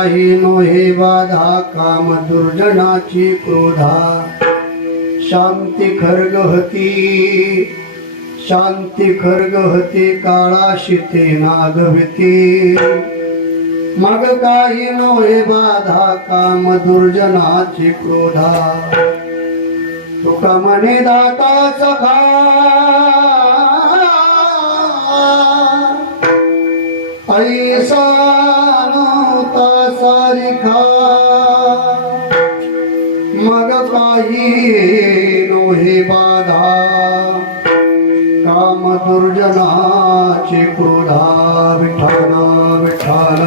No हे बाधा काम दुर्जनाची क्रोधा शांती खर्गहती काळाशी ते नागविती मग काही नो हे बाधा काम दुर्जनाची क्रोधा तुका म्हणे दाता सखा ऐसा नव्हता सारिखा मग काही नो हे बाधा काम दुर्जनाची क्रोधा विठ्ठल विठ्ठल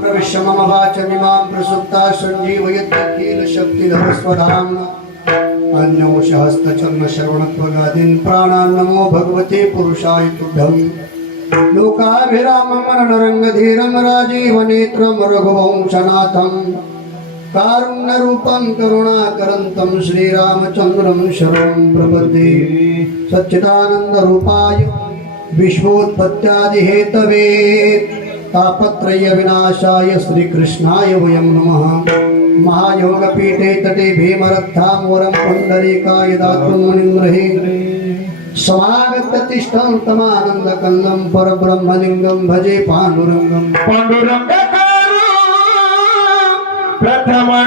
प्रविश्य मम वाचमिमां प्रसुप्ता सञ्जीवयत्यखिल शक्तिधरस्वधाम् अन्योषहस्तचन्न श्रवणत्वगादीन् प्राणान् नमो भगवते पुरुषाय तुभ्यम् लोकाभिराममरणरङ्गधीरं राजीवनेत्रं रघुवंशनाथं कारुण्यरूपं करुणाकरन्तं श्रीरामचन्द्रं शरणं प्रपद्ये सच्चिदानन्दरूपाय विश्वोत्पत्त्यादिहेतवे तापत्रय विनाशाय श्रीकृष्णाय वयं नमः। महायोगपीठे तटे भीमरथामूरं पुण्डरीकाय दातुं मुनिन्द्रहे समागत्य तिष्ठं तमानन्दकन्दं परब्रह्मलिङ्गं भजे पाण्डुरङ्गं प्रथमं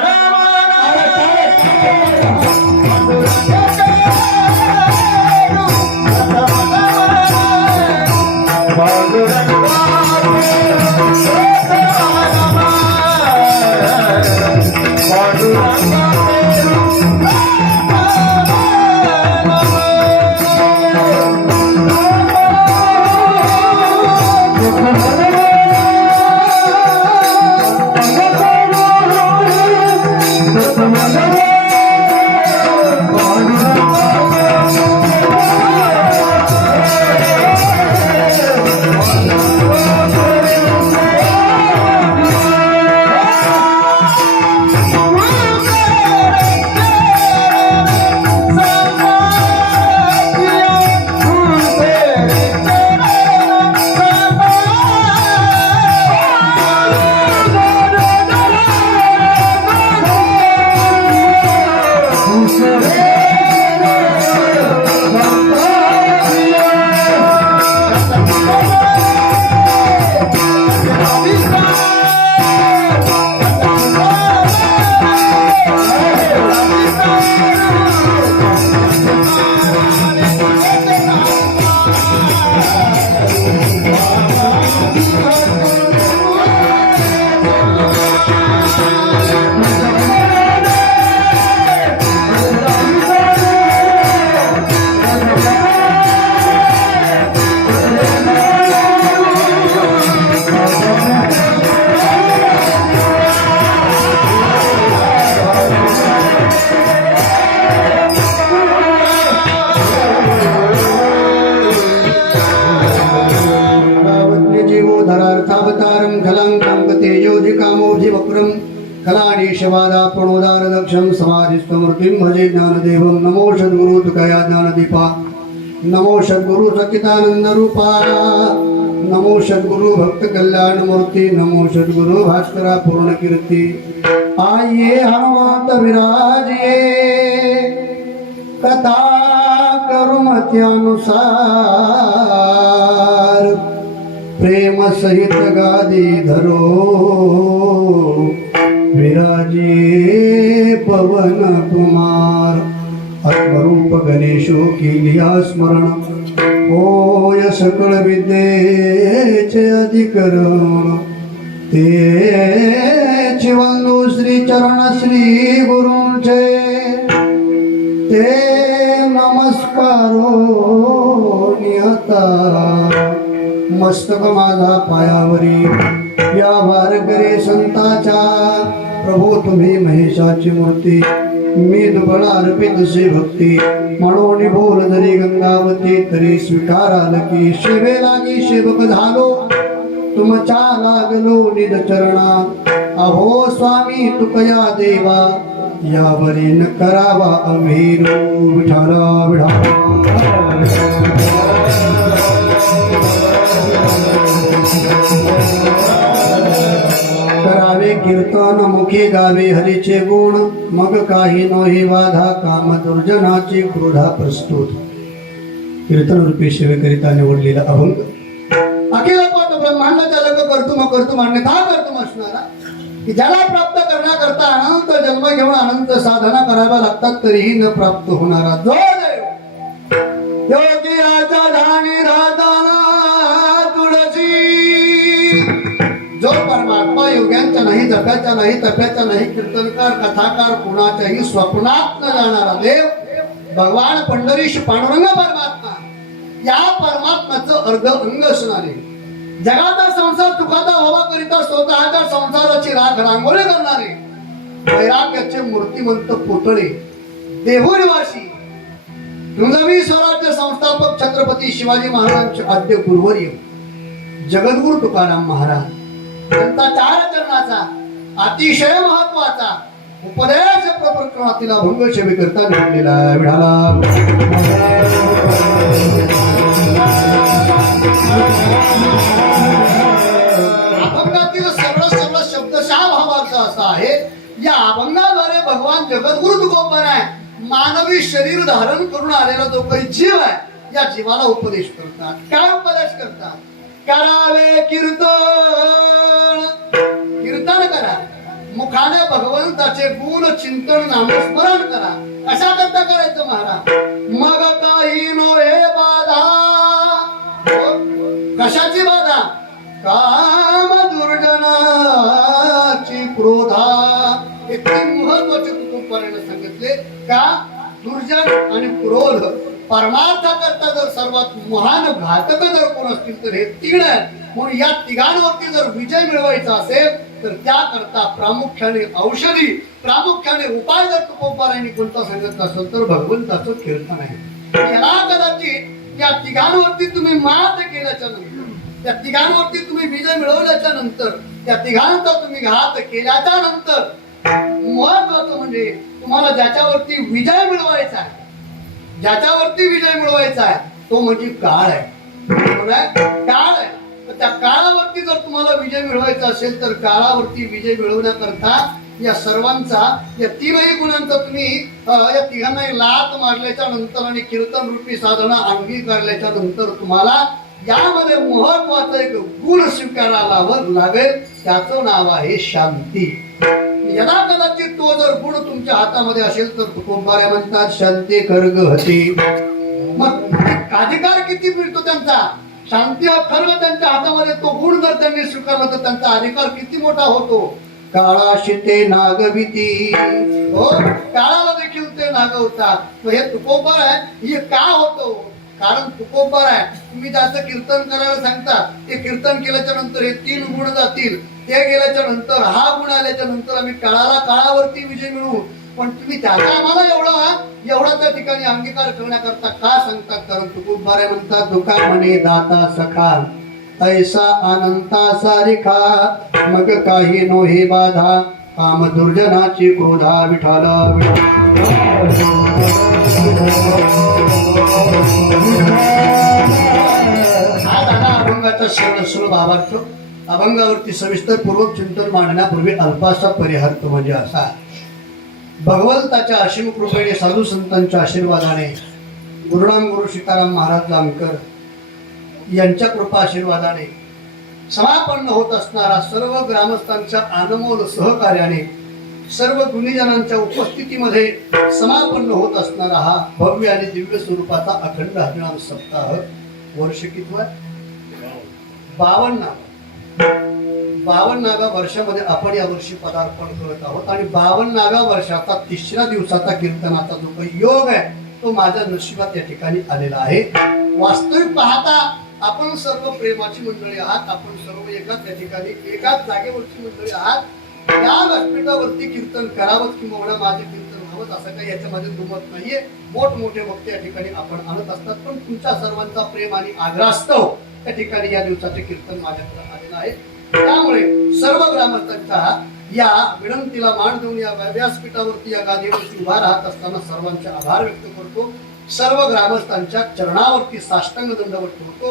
केशवादा प्रणोदार दक्षम समाधिस्तमूर्तिं भजे ज्ञानदेवं नमो सद्गुरु तुकया ज्ञानदीपा नमो सद्गुरु सच्चिदानंद रूपा नमो सद्गुरु भक्त कल्याण मूर्ति नमो सद्गुरु भास्करा पूर्ण कीर्ति आइए हनुमत विराजिए कथा करुमत्यानुसार प्रेम सहित गादी धरो विराजिए पवन कुमार आत्मरूप गणेशो की लिया स्मरण होय सकळ विद्येचे अधिकरण ते वंदू श्री चरण श्री गुरूंचे ते नमस्कारो निहता मस्तक माझा पायावरी या वारकरी संताच्या प्रभू तुम्ही महेशाची मूर्ती मी दुबळा अर्पितसे भक्ती म्हणून बोल जरी गंगावती तरी स्वीकाराल की शिवे लागी सेवक झालो तुमच्या लागलो निज चरणा अहो स्वामी तुकया देवा यावरी न करावा अभिरू विठाला करावे कीर्तन मुखी गावे हरीचे गुण मग काही नोही बाधा काम दुर्जनाची क्रोधा प्रस्तुत कीर्तन रूपी सेवेकरिता निवडलेला अभंग अखिल पाठ ब्रह्मांडाच्या लग कर्तुम अन्यथा कर्तुम असणारा की ज्याला प्राप्त करण्याकरता अनंत जन्म घेऊन अनंत साधना कराव्या लागतात तरीही न प्राप्त होणारा जो देव योगी आचा धानी राधाना तुळसी जो परमात्मा योग्यांचा नाही जगाच्या नाही तप्याचा नाही कीर्तनकार कथाकार कुणाच्याही स्वप्नात न जाणारा देव भगवान पंढरीश पांडुरंग परमात्मा या परमात्म्याचं अर्ध अंग असणारे जगाचा संसार सुखाचा व्हावा करिता स्वतःच्या संसाराची राख रांगोळी करणारे वैराग्याचे मूर्तिमंत पुतळे देहूनिवासी हिंदवी स्वराज्य संस्थापक छत्रपती शिवाजी महाराजांचे आद्य गुरुवर्य जगद्गुरु तुकाराम महाराज त्यांचा चार चरणाचा अतिशय महत्वाचा उपदेश प्रकरणातील अभंग सेवेकरता निवडलेला विढाला अभंगातील सर्व शब्दशः भावार्थ असा आहे या अभंगाद्वारे भगवान जगद्गुरु तुकोबाराय मानवी शरीर धारण करून आलेला जो काही जीव आहे या जीवाला उपदेश करतात काय उपदेश करतात करावे कीर्तन करा मुखाने भगवंताचे गुण चिंतन नामस्मरण करा कशा करता करायचं महाराज मग काही नोहे बाधा कशाची बाधा काम दुर्जनाची क्रोधा इतके महत्वाचे तुकोबाराने सांगितले का दुर्जन आणि क्रोध परमार्थाकरता जर सर्वात महान घातक जर कोण असतील तर हे तीन आहेत म्हणून या तिघांवरती जर विजय मिळवायचा असेल तर त्याकरता प्रामुख्याने औषधी प्रामुख्याने उपाय जर तुकोबारायांनी कोणता सांगितला असेल तर भगवंताचं कीर्तन आहे याला कदाचित या तिघांवरती तुम्ही मात केल्याच्या नंतर त्या तिघांवरती तुम्ही विजय मिळवल्याच्या नंतर त्या तिघांचा तुम्ही घात केल्याच्या नंतर महत्वाचं म्हणजे तुम्हाला ज्याच्यावरती विजय मिळवायचा आहे ज्याच्यावरती विजय मिळवायचा आहे तो म्हणजे काळ आहे काळ आहे त्या काळावरती जर तुम्हाला विजय मिळवायचा असेल तर काळावरती विजय मिळवण्याकरता या सर्वांचा या तीनही गुणांचा तुम्ही या तिघांनाही लात मारल्याच्या नंतर आणि कीर्तन रूपी साधना अंगीकारल्याच्या नंतर तुम्हाला यामध्ये महत्वाचा एक गुण स्वीकारायला लागेल त्याचं नाव आहे शांती यदा कदाचित तो जर गुण तुमच्या हातामध्ये असेल तर तुकोबारे म्हणतात शांती खर्ग हती मग अधिकार किती मिळतो त्यांचा शांती हा खर्ग त्यांच्या हातामध्ये तो गुण जर त्यांनी स्वीकारला तर त्यांचा अधिकार किती मोठा होतो काळाशी ते नागविती हो काळाला देखील ते नागवतात हे तुकोबार आहे हे का होतो कारण तुकोबार आहे तुम्ही ज्याचं कीर्तन करायला सांगता ते कीर्तन केल्याच्या नंतर हे तीन गुण जातील ते गेल्याच्या नंतर हा गुण आल्याच्या नंतर आम्ही काळावरती विजय मिळवू पण तुम्ही त्याचा आम्हाला एवढा त्या ठिकाणी अंगीकार करण्याकरता का सांगतात कारण तुकोबारे म्हणतात दुका म्हणे दाता सखा ऐसा अनंता सारिखा मग काही नोही बाधा काम दुर्जनाची क्रोधा विठाला हा झाला अभंगाचा सरळ सुलभ भावार्थ. अभंगावरती सविस्तर पूर्वक चिंतन मांडण्यापूर्वी अल्पासा परिहार्थ म्हणजे असा. भगवंताच्या असीम कृपेने साधू संतांच्या आशीर्वादाने गुरुनाम गुरु सीताराम महाराज लांबकर यांच्या कृपा आशीर्वादाने समापन्न होत असणारा सर्व ग्रामस्थांच्या अनमोल सहकार्याने सर्व गुणीजनांच्या उपस्थितीमध्ये समापन्न होत असणारा हा भव्य आणि दिव्य स्वरूपाचा अखंड हरिनाम सप्ताह वर्ष कितवा 52व्या वर्षामध्ये आपण या वर्षी पदार्पण करत आहोत आणि 52व्या वर्षाचा 3ऱ्या दिवसाचा कीर्तनाचा जो काही योग आहे तो माझ्या नशिबात या ठिकाणी आलेला आहे. वास्तविक पाहता आपण सर्व प्रेमाची मंडळी आहात. आपण सर्व एकाच या ठिकाणी एकाच जागेवरची मंडळी आहात. या व्यासपीठावरती कीर्तन करावं किंवा माझे कीर्तन व्हावं असं काही याच्यामध्ये दुमत नाहीये. मोठमोठे वक्ते या ठिकाणी आपण आणत असतात पण तुमच्या सर्वांचा प्रेम आणि आग्रहास्तव त्या ठिकाणी या दिवसाचे कीर्तन माझ्याकडे आलेलं आहे. त्यामुळे सर्व ग्रामस्थांच्या या विनंतीला मान देऊन या व्यासपीठावरती या गादीवरती उभा राहत असताना सर्वांचे आभार व्यक्त करतो. सर्व ग्रामस्थांच्या चरणावरती साष्टांग दंडवत ठेवतो.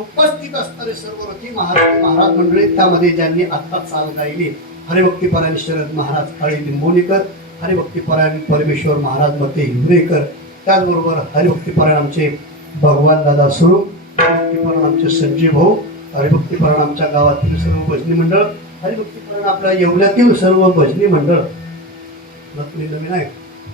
उपस्थित असणारे सर्व रथी महाराज मंडळी त्यामध्ये ज्यांनी आता चाल गायली हरिभक्तीपरायण शरद महाराज काळी लिंबोनीकर, हरिभक्तीपरायण परमेश्वर महाराज मते हिवरेकर, त्याचबरोबर हरिभक्तीपरायण आमचे भगवान दादा सुरू, हरिभक्तीपरायण आमचे संजय भाऊ, हरिभक्तीपरायण आमच्या गावातील सर्व भजनी मंडळ, हरिभक्तीपरायण आपल्या येवल्यातील सर्व भजनी मंडळ नवीन आहे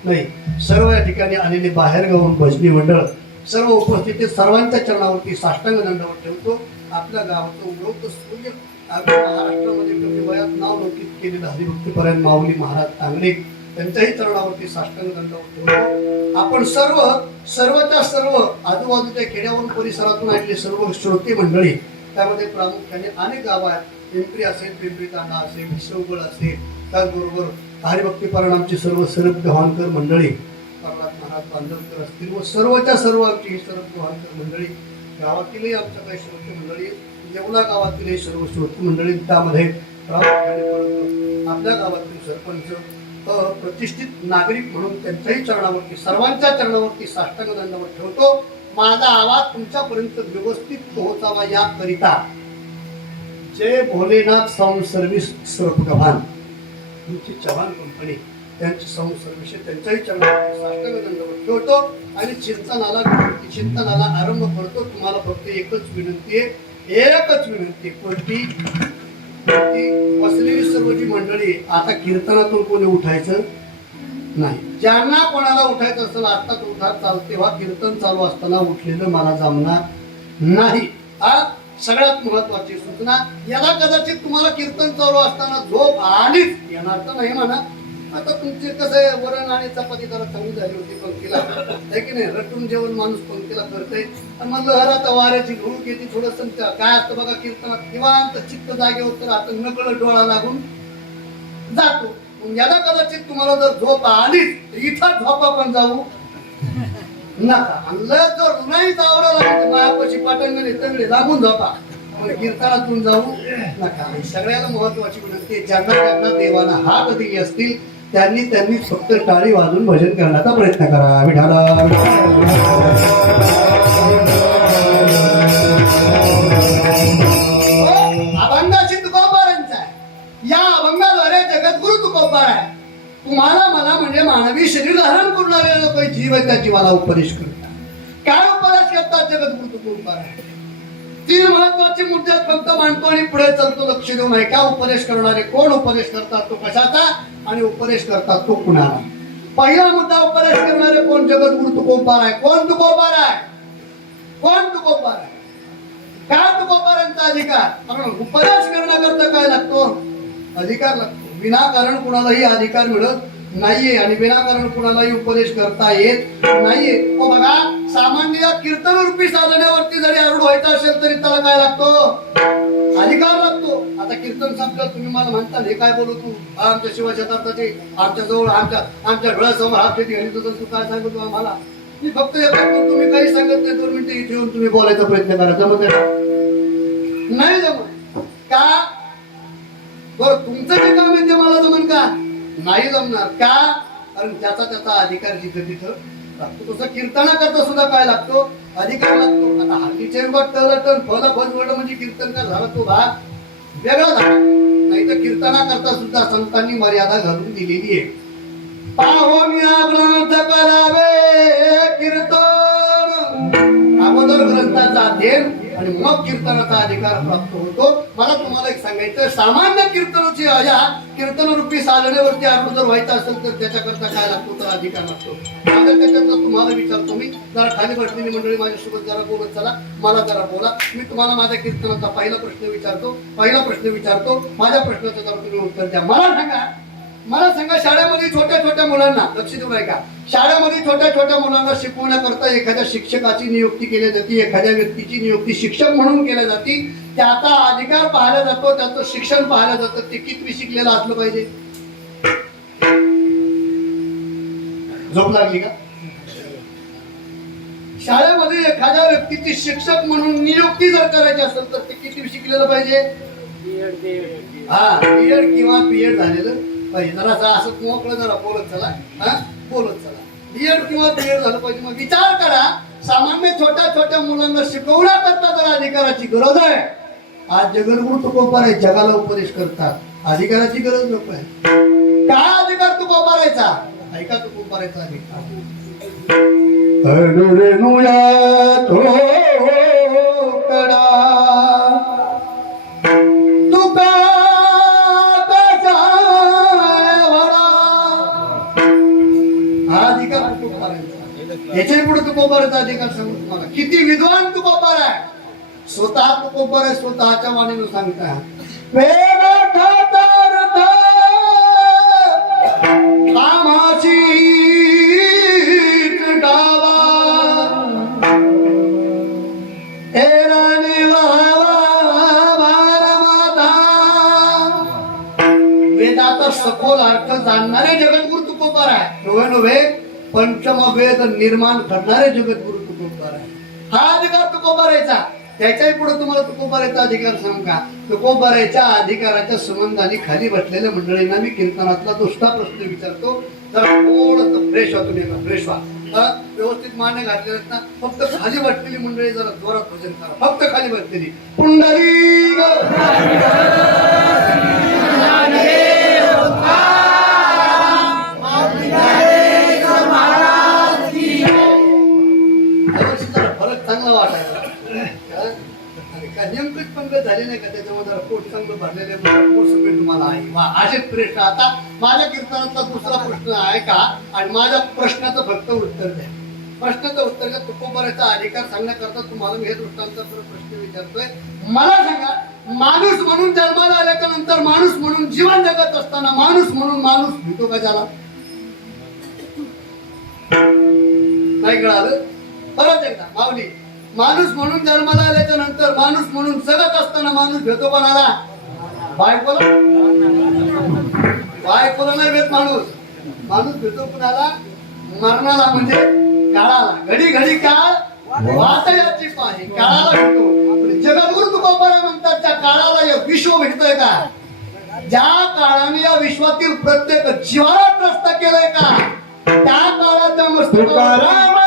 नाही सर्व या ठिकाणी आलेले बाहेर गावून भजनी मंडळ सर्व उपस्थित सर्वांच्या चरणावरती साष्टांग दंडवत ठेवतो. आपल्या गावाचं उगवतं सूर्य आपल्या महाराष्ट्रामध्ये कमी वयात नाव लौकिक केलेलं हरिभक्तीपरायण माऊली महाराज तांगडे त्यांच्याही चरणावरती साष्टांग दंडवत ठेवतो. आपण सर्वच्या सर्व आजूबाजूच्या खेड्यावरून परिसरातून आलेले सर्व श्रोते मंडळी त्यामध्ये प्रामुख्याने अनेक गावं आहेत. पिंपरी असेल, पिंपरी तांडा असेल, विसवगड असेल, त्याचबरोबर हरिभक्तीपरायण आमची सर्व सरद गव्हाणकर मंडळी, प्रल्हाद महाराज बांधवकर असतील व सर्वच्या सर्व आमची सरद गव्हाणकर मंडळी, गावातीलही आमच्या काही श्रोते मंडळी, येवला गावातीलही सर्व श्रोते मंडळी, त्यामध्ये प्रामुख्याने आपल्या गावातील सरपंच प्रतिष्ठित नागरिक म्हणून त्यांच्याही चरणावरती सर्वांच्या चरणावरती साष्टांग दंडवत ठेवतो. माझा आवाज तुमच्यापर्यंत व्यवस्थित पोहोचावा याकरिता जय भोलेनाथ साऊंड सर्व्हिस सरपगव्हाण तुमची चव्हाण कंपनी त्यांची साऊंड सर्व्हिस त्यांच्याही चरणावरती साष्टांग दंडवत ठेवतो आणि चिंतनाला आरंभ करतो. तुम्हाला फक्त एकच विनंती आहे कोणती बसलेली सर्व जी मंडळी आता कीर्तनातून कोणी उठायचं नाही. ज्यांना कोणाला उठायचं असेल आत्ताच उठा. चालते वा कीर्तन चालू असताना उठलेलं मला जमणार नाही. हा सगळ्यात महत्वाची सूचना. याला कदाचित तुम्हाला कीर्तन चालू असताना झोप आलीच येणार तर नाही म्हणा. आता तुमचे कसं आहे वरण आणि चपाती जरा चांगली झाली होती पंक्तीला आहे की नाही. रटून जेवण माणूस पंक्तीला करतय म्हणलं आता वाऱ्याची घुरूक येते थोडस काय असतं बघा कीर्तनात निवांत चित्त जागेवर तर आता नकळत डोळा लागून जातो. याला कदाचित तुम्हाला जर झोप आलीच इथं झोपा पण जाऊ नका. जर नाही जावं लागेल मायापाशी पाटंगणे तगडे लागून झोपा पण कीर्तनातून जाऊ नका. सगळ्याला महत्वाची विनंती ज्यांना देवाना हात दिले असतील त्यांनी फक्त टाळी वाजून भजन करण्याचा प्रयत्न करा. विठाला अभंगाची तुकोबारांचा आहे. या अभंगाद्वारे जगद्गुरु तुकोबार आहे. तुम्हाला मला म्हणजे मानवी शरीर धारण करणारे जो काही जीव आहे त्या जीवाला उपदेश करतात. काय उपदेश करतात जगद्गुरु तुकोबार आहे. 3 महत्वाचे मुद्दे फक्त मांडतो आणि पुढे चालतो. लक्ष देऊ नये. का उपदेश करणारे कोण उपदेश करतात तो कशाचा आणि उपदेश करतात तो कुणाला. पहिला मुद्दा उपदेश करणारे कोण जगद्गुरु तुकोबार आहे. कोण तुकोबार आहे. काय तुकोबारांचा अधिकार. कारण उपदेश करण्याकरता काय लागतो अधिकार लागतो. विनाकारण कुणालाही अधिकार मिळत नाहीये आणि विनाकारण कुणालाही उपदेश करता येत नाहीये. बघा सामान्य कीर्तन रूपी साधण्यावरती जरी आरूढ व्हायचं असेल तरी त्याला काय लागतो अधिकार लागतो. आता कीर्तन सांगता तुम्ही मला म्हणता हे काय बोलू तू आमच्या शिवशतार्थाचे आमच्या जवळ आमच्या डोळ्यासमोर हात घेतली आणि तुझं तू काय सांगतो आम्हाला. मी फक्त तुम्ही काही सांगत नाही 2 मिनिटं इथे येऊन तुम्ही बोलायचा प्रयत्न करा. जमत नाही जमत का बरं तुमचं जे काम आहे ते मला जमन का? नाही जमणार. का? कारण त्याचा त्याचा अधिकार जिथं तिथं लागतो. तसं कीर्तना करता सुद्धा काय लागतो? अधिकार लागतो. आता हल्लीच्या युगात टलटण फलफजवड म्हणजे कीर्तनकार झाला तो भाग वेगळा झाला. नाही तर कीर्तना करता सुद्धा संतांनी मर्यादा घालून दिलेली आहे. पाहून ग्रंथ करावे कीर्तन, अगोदर ग्रंथाचा अध्ययन आणि मग कीर्तनाचा अधिकार प्राप्त होतो. मला तुम्हाला एक सांगायचं, सामान्य कीर्तनाची या कीर्तन रूपी साधनेवरती आरूढ जर व्हायचं असेल तर त्याच्याकरता काय लागतो? तर अधिकार लागतो. माझ्या त्याच्यातलं तुम्हाला विचारतो मी, जरा खाली बसलेली मंडळी माझ्यासोबत जरा बोलत चला, मला जरा बोला. मी तुम्हाला माझ्या कीर्तनाचा पहिला प्रश्न विचारतो. माझ्या प्रश्नाचं जरा तुम्ही उत्तर द्या. मला सांगा, शाळेमध्ये छोट्या छोट्या मुलांना, लक्ष देऊ नये का, शाळेमध्ये छोट्या छोट्या मुलांना शिकवण्याकरता एखाद्या शिक्षकाची नियुक्ती केली जाते, एखाद्या व्यक्तीची नियुक्ती शिक्षक म्हणून केली जाते. त्याचा अधिकार पाहिला जातो, त्याचं शिक्षण पाहिलं जातं. ते किती शिकलेलं असलं पाहिजे? झोप लागली का? शाळेमध्ये एखाद्या व्यक्तीची शिक्षक म्हणून नियुक्ती जर करायची असेल तर ते किती शिकलेलं पाहिजे? बीएड किंवा बीएड झालेलं पाहिजे. जरा असं मोकळं जरा बोलत चला. बीएड किंवा बीएड झालं पाहिजे. मग विचार करा, सामान्य छोट्या छोट्या मुलांना शिकवण्याकरता जर अधिकाराची गरज आहे. आज जगद्गुरु तुकोबा आहे, जगाला उपदेश करतात. अधिकाराची गरज नको आहे. काय अधिकार तुकोबारायचा? ऐका तुकोबारायचा अधिकार. याच्या पुढे तुकोबाराचा अधिकार सांगू तुम्हाला. किती विद्वान तुकोबार आहे, स्वतः तुकोबार आहे, स्वतःच्या वाणीनं सांगता. वेदाचा सखोल अर्थ जाणणारे जगद्गुरु तुकोबार आहे. नव्हे पंचम वेद निर्माण करणारे जगद्गुरु तुकोबार आहे. हा अधिकार तुकोबारायचा. त्याच्याही पुढे तुम्हाला तुकोबारायचा अधिकार सांगू का? तुकोबारायच्या अधिकाराच्या संबंधाने खाली बसलेल्या मंडळींना मी कीर्तनातला दुसरा प्रश्न विचारतो. जरा थोडंसं फ्रेश व्हा तुम्ही, फ्रेश व्हा. व्यवस्थित माने घातले ना. फक्त खाली बसलेली मंडळी जरा जोरात भजन करा. फक्त खाली बसलेली पुंडरी चांगला वाटायला नेमकंच पंगत झाली नाही का? त्याच्यामध्ये पोट चांगलं भरलेले तुम्हाला आहे असेच प्रश्न. आता माझ्या कीर्तनातला दुसरा प्रश्न आहे का? आणि माझ्या प्रश्नाचं फक्त उत्तर द्या. प्रश्नाचं उत्तर द्या. तुकोबाराचा अधिकार सांगण्याकरता तुम्हाला मी हे दृष्टांचा प्रश्न विचारतोय. मला सांगा, माणूस म्हणून जन्माला आल्याच्या नंतर, माणूस म्हणून जीवन जगत असताना, माणूस म्हणून माणूस भेटतो का त्याला? नाही कळालं? परत एकदा माऊली, माणूस म्हणून जन्माला आल्याच्या नंतर, माणूस म्हणून जगत असताना माणूस भेटतो कोणाला? बायकोला नाही भेट माणूस. माणूस भेटतो कोणाला? मरणाला, म्हणजे काळाला. घडी घडी काळ वाटयाची पाही, काळाला भेटतो. जगद्गुरु तुकोबार म्हणतात त्या काळाला या विश्व भेटतोय का? ज्या काळाने या विश्वातील प्रत्येक जीवाला त्रस्त केलंय का, त्या काळाच्या मस्तकाला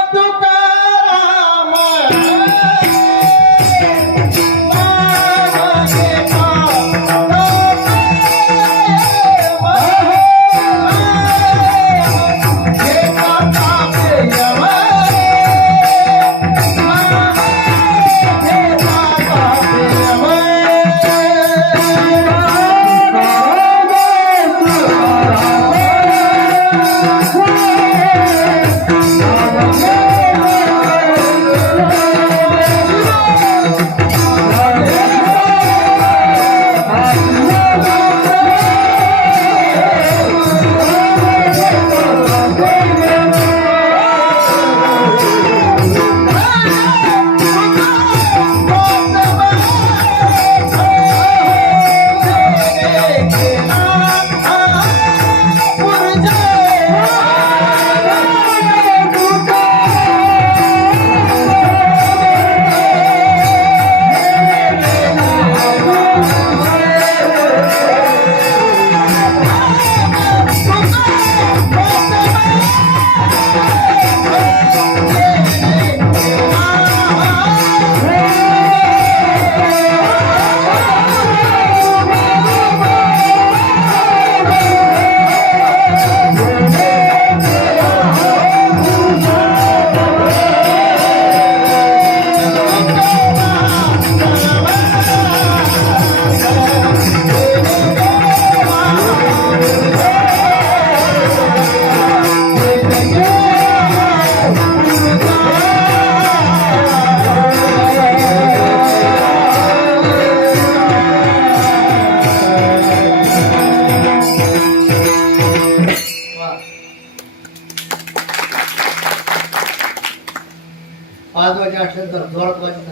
5 वाजे असले तर जोरात वाजत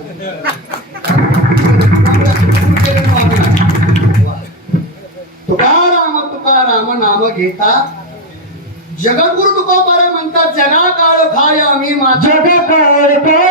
तुकाराम तुकाराम नाम घेता जगद्गुरु तुकोबाराय म्हणतात जगा काळ खाय आम्ही माझा जगा काळ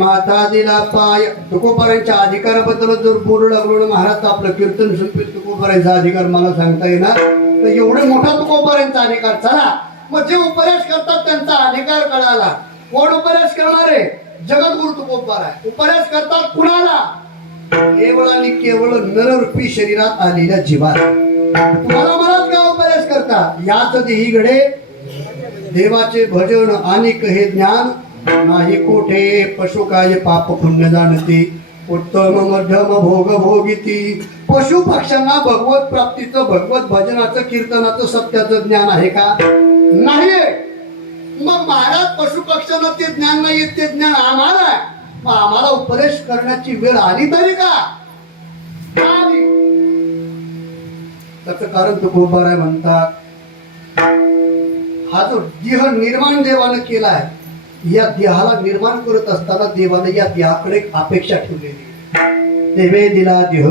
माता दिला पाय तुकोबारांच्या अधिकाराबद्दल जर बोलू लागलो ना महाराज आपलं कीर्तन शिल्पी तुकोबारांचा अधिकार मला सांगता येणार तर एवढे मोठा तुकोबारांचा अधिकार चला मग जे उपदेश करतात त्यांचा अधिकार कळाला कोण उपदेश करणारे जगद्गुरु तुकोबाराय उपदेश करतात कुणाला केवळ आणि केवळ नररूपी शरीरात आलेल्या जीवाला तुम्हाला मलाच का उपदेश करता याच देही घडे देवाचे भजन आणि हे ज्ञान नाही कोठे पशु काय पाप पुण्य जाणती उत्तम मध्यम भोग भोगिती पशु पक्ष्यांना भगवत प्राप्तीचं भगवत भजनाचं कीर्तनाचं सत्याचं ज्ञान आहे का नाहीये मग महाराज पशु पक्ष्यांना ते ज्ञान नाही ते ज्ञान आम्हाला आहे मग आम्हाला उपदेश करण्याची वेळ आली तरी का आली त्याचं कारण तुकोबाराय म्हणतात हा जो देह निर्माण देवानं केलाय या देहाला निर्माण करत असताना देवाने या देहाकडे एक अपेक्षा ठेवलेली देवे दिला देह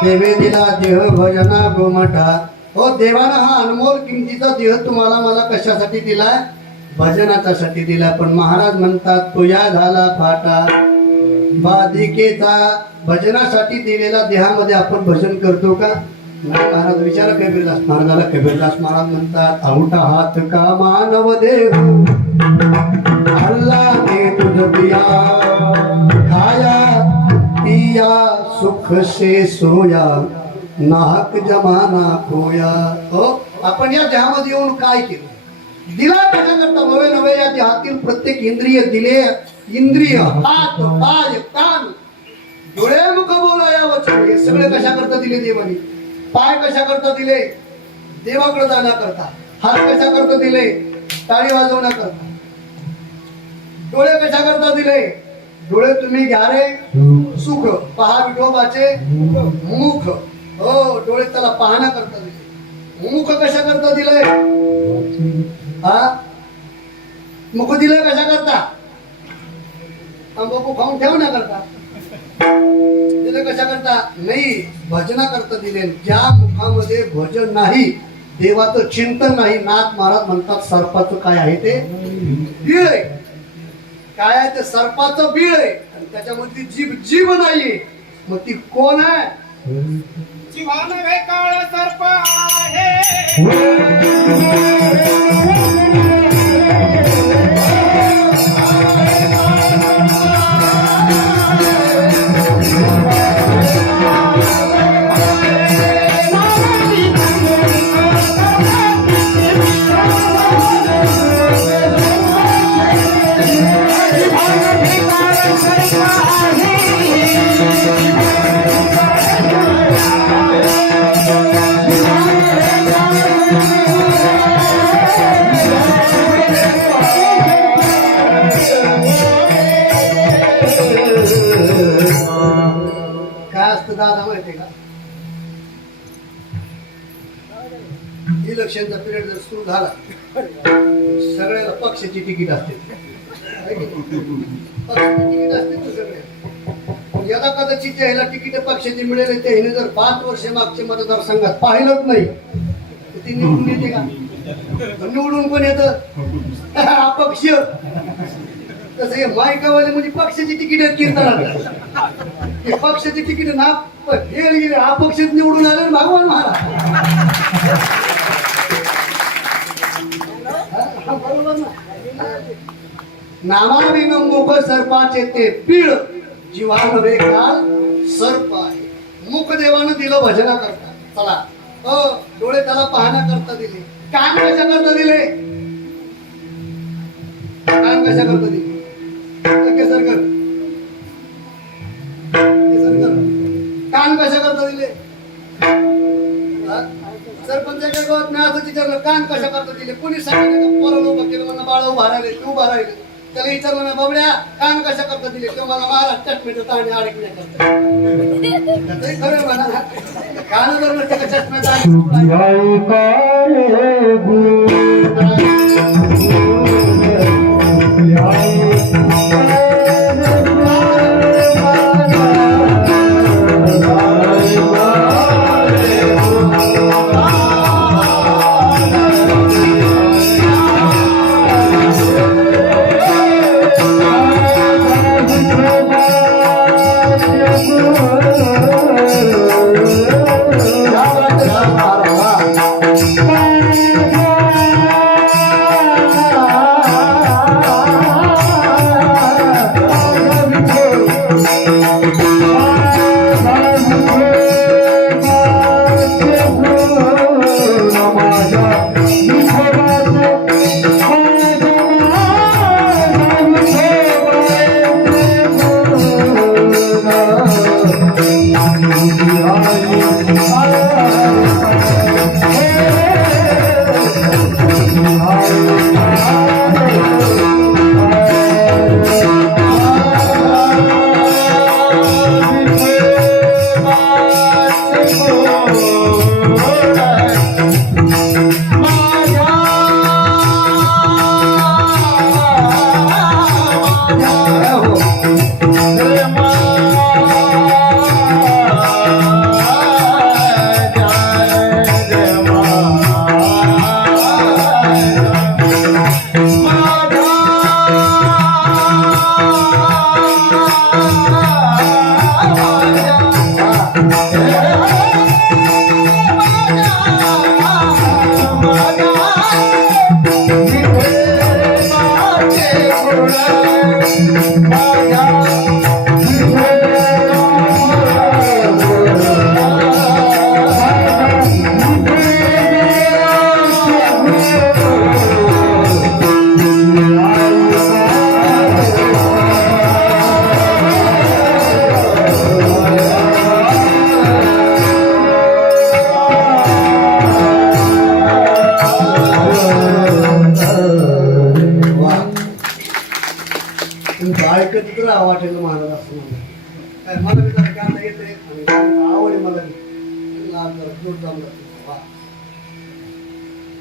देवे दिला देह भजना गोमठा हो देवानं हा अनमोल किमतीचा देह तुम्हाला मला कशासाठी दिलाय भजनाच्यासाठी दिला पण महाराज म्हणतात तुया झाला फाटा बाधिकेचा भजनासाठी दिलेला देहामध्ये आपण भजन करतो का नाही महाराज विचार कबीरदास महाराजाला कबीरदास महाराज म्हणतात आउटा हात का मानव देह हल्ला ने तुझ पिया खाया पिया सुख से सोया नाहक जमाना खोया हो आपण या देहामध्ये येऊन काय केलं दिला कशाकरता नवे नवे या देहातील प्रत्येक इंद्रिय दिले इंद्रिय हात पाय कान डोळे मुख बोलाया वचन हे सगळे कशाकरता दिले देवाने पाय कशाकरता दिले देवाकडे जाण्याकरता हात कशाकरता दिले टाळी वाजवण्याकरता डोळे कशाकरता दिले डोळे तुम्ही घ्या रे सुख पहा विठोबाचे मुख हो डोळे त्याला पाहण्याकरता दिले मुख कशा करता दिलंय हा मुख दिलंय कशा करता बापू खाऊन ठेवण्याकरता दिले कशा करता नाही भजना करता दिले ज्या मुखामध्ये भजन नाही देवाचं चिंतन नाही नाथ महाराज म्हणतात सर्पाचं काय आहे ते बीळ आहे काय आहे ते सर्पाचं बीळ आहे आणि त्याच्यामध्ये जीभ जीव नाहीये मग ती कोण आहे जीवान वे काळ सर्प आहे इलेक्शनचा पिरियड जर सुरू झाला सगळ्याला पक्षाची तिकीट असते है की नाही? पक्षाची तिकीट असते ना सगळ्या. याला कदाचित ह्याला तिकीट पक्षाची मिळेल ते हिने जर 5 वर्ष मागच्या मतदारसंघात पाहिलंच नाही तर ती निवडून येते का? निवडून पण येत अपक्ष. तसं हे मायकावाले म्हणजे पक्षाची तिकीट कीर्तनात पक्षाची तिकीट ना गेले अपक्षात निवडून आले भगवान महाराज. बरोबर ना. नामाविन मुख सर्पाचे ते पीळ जीवान रे काल सर्प आहे. मुख देवानं दिलं भजना करता. चला डोळे त्याला पाहण्या करता दिले. कान कशा करता दिले? कान कशा करता दिले? केसर कर कान कशा करता दिले? सरपंचाच्या गावात मी असं विचारलं कान कशा करता दिले? कोणी सांगितलं पोराला उभं केलं म्हणा बाळा उभा राहिले तू उभा राहिले. त्याला विचारलं ना बाबड्या कान कशा करता दिले? तो मला महाराज चष्म्याचा आणि अडकण्या करता. त्याचंही खरं म्हणा कान जर नसते का चष्म्याचा वाटेल महाराज असं म्हणलं मला मी जरा गाणं येते आवड मला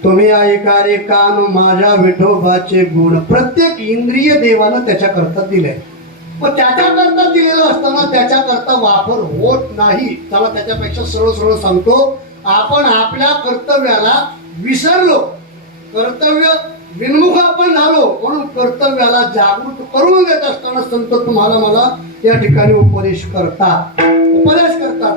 तुम्ही ऐका रे कान माझ्या विठोबाचे गुण. प्रत्येक इंद्रिय देवानं त्याच्या करता दिलंय. पण त्याच्या करता दिलेलं असताना त्याच्या करता वापर होत नाही. त्याला त्याच्यापेक्षा सरळ सरळ सांगतो आपण आपल्या कर्तव्याला विसरलो. कर्तव्य विन्मुख आपण झालो म्हणून कर्तव्याला जागृत करून देत असताना संत तुम्हाला मला या ठिकाणी उपदेश करतात.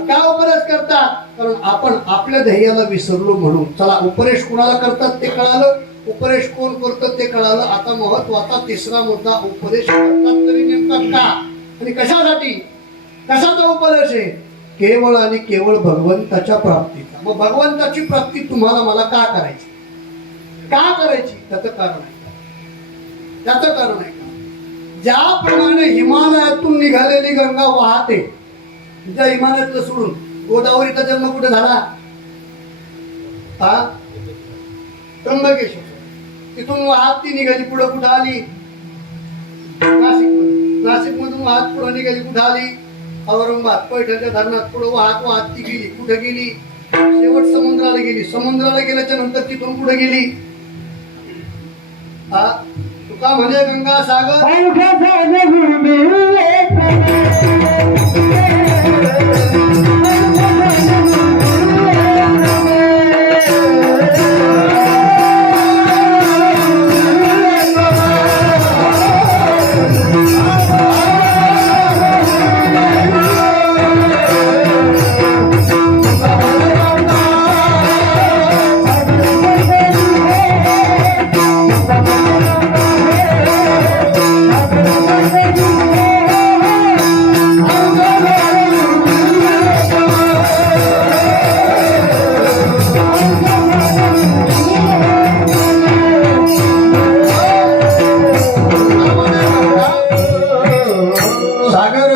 का उपदेश करतात? कारण आपण आपल्या ध्येयाला विसरलो म्हणून. चला उपदेश कोणाला करतात ते कळालं. उपदेश कोण करतात ते कळालं. आता महत्वाचा तिसरा मुद्दा उपदेश करतात तरी नेमका का आणि कशासाठी? कशाचा उपदेश आहे? केवळ आणि केवळ भगवंताच्या प्राप्तीचा. मग भगवंताची प्राप्ती तुम्हाला मला का करायची? का करायची? त्याचं कारण आहे. त्याचं कारण आहे ज्याप्रमाणे हिमालयातून निघालेली गंगा वाहते. त्या हिमालयातलं सोडून गोदावरीचा जन्म कुठे झाला? त्र्यंबकेश्वर. तिथून वाहत ती निघाली पुढे कुठे आली? नाशिक मधून वाहत पुढे निघाली कुठे आली? औरंगाबाद पैठणच्या धरणात पुढे वाहत ती गेली कुठे गेली? शेवट समुद्राला गेली. समुद्राला गेल्याच्या नंतर तिथून पुढे गेली. हा तुका म्हणजे गंगा सागर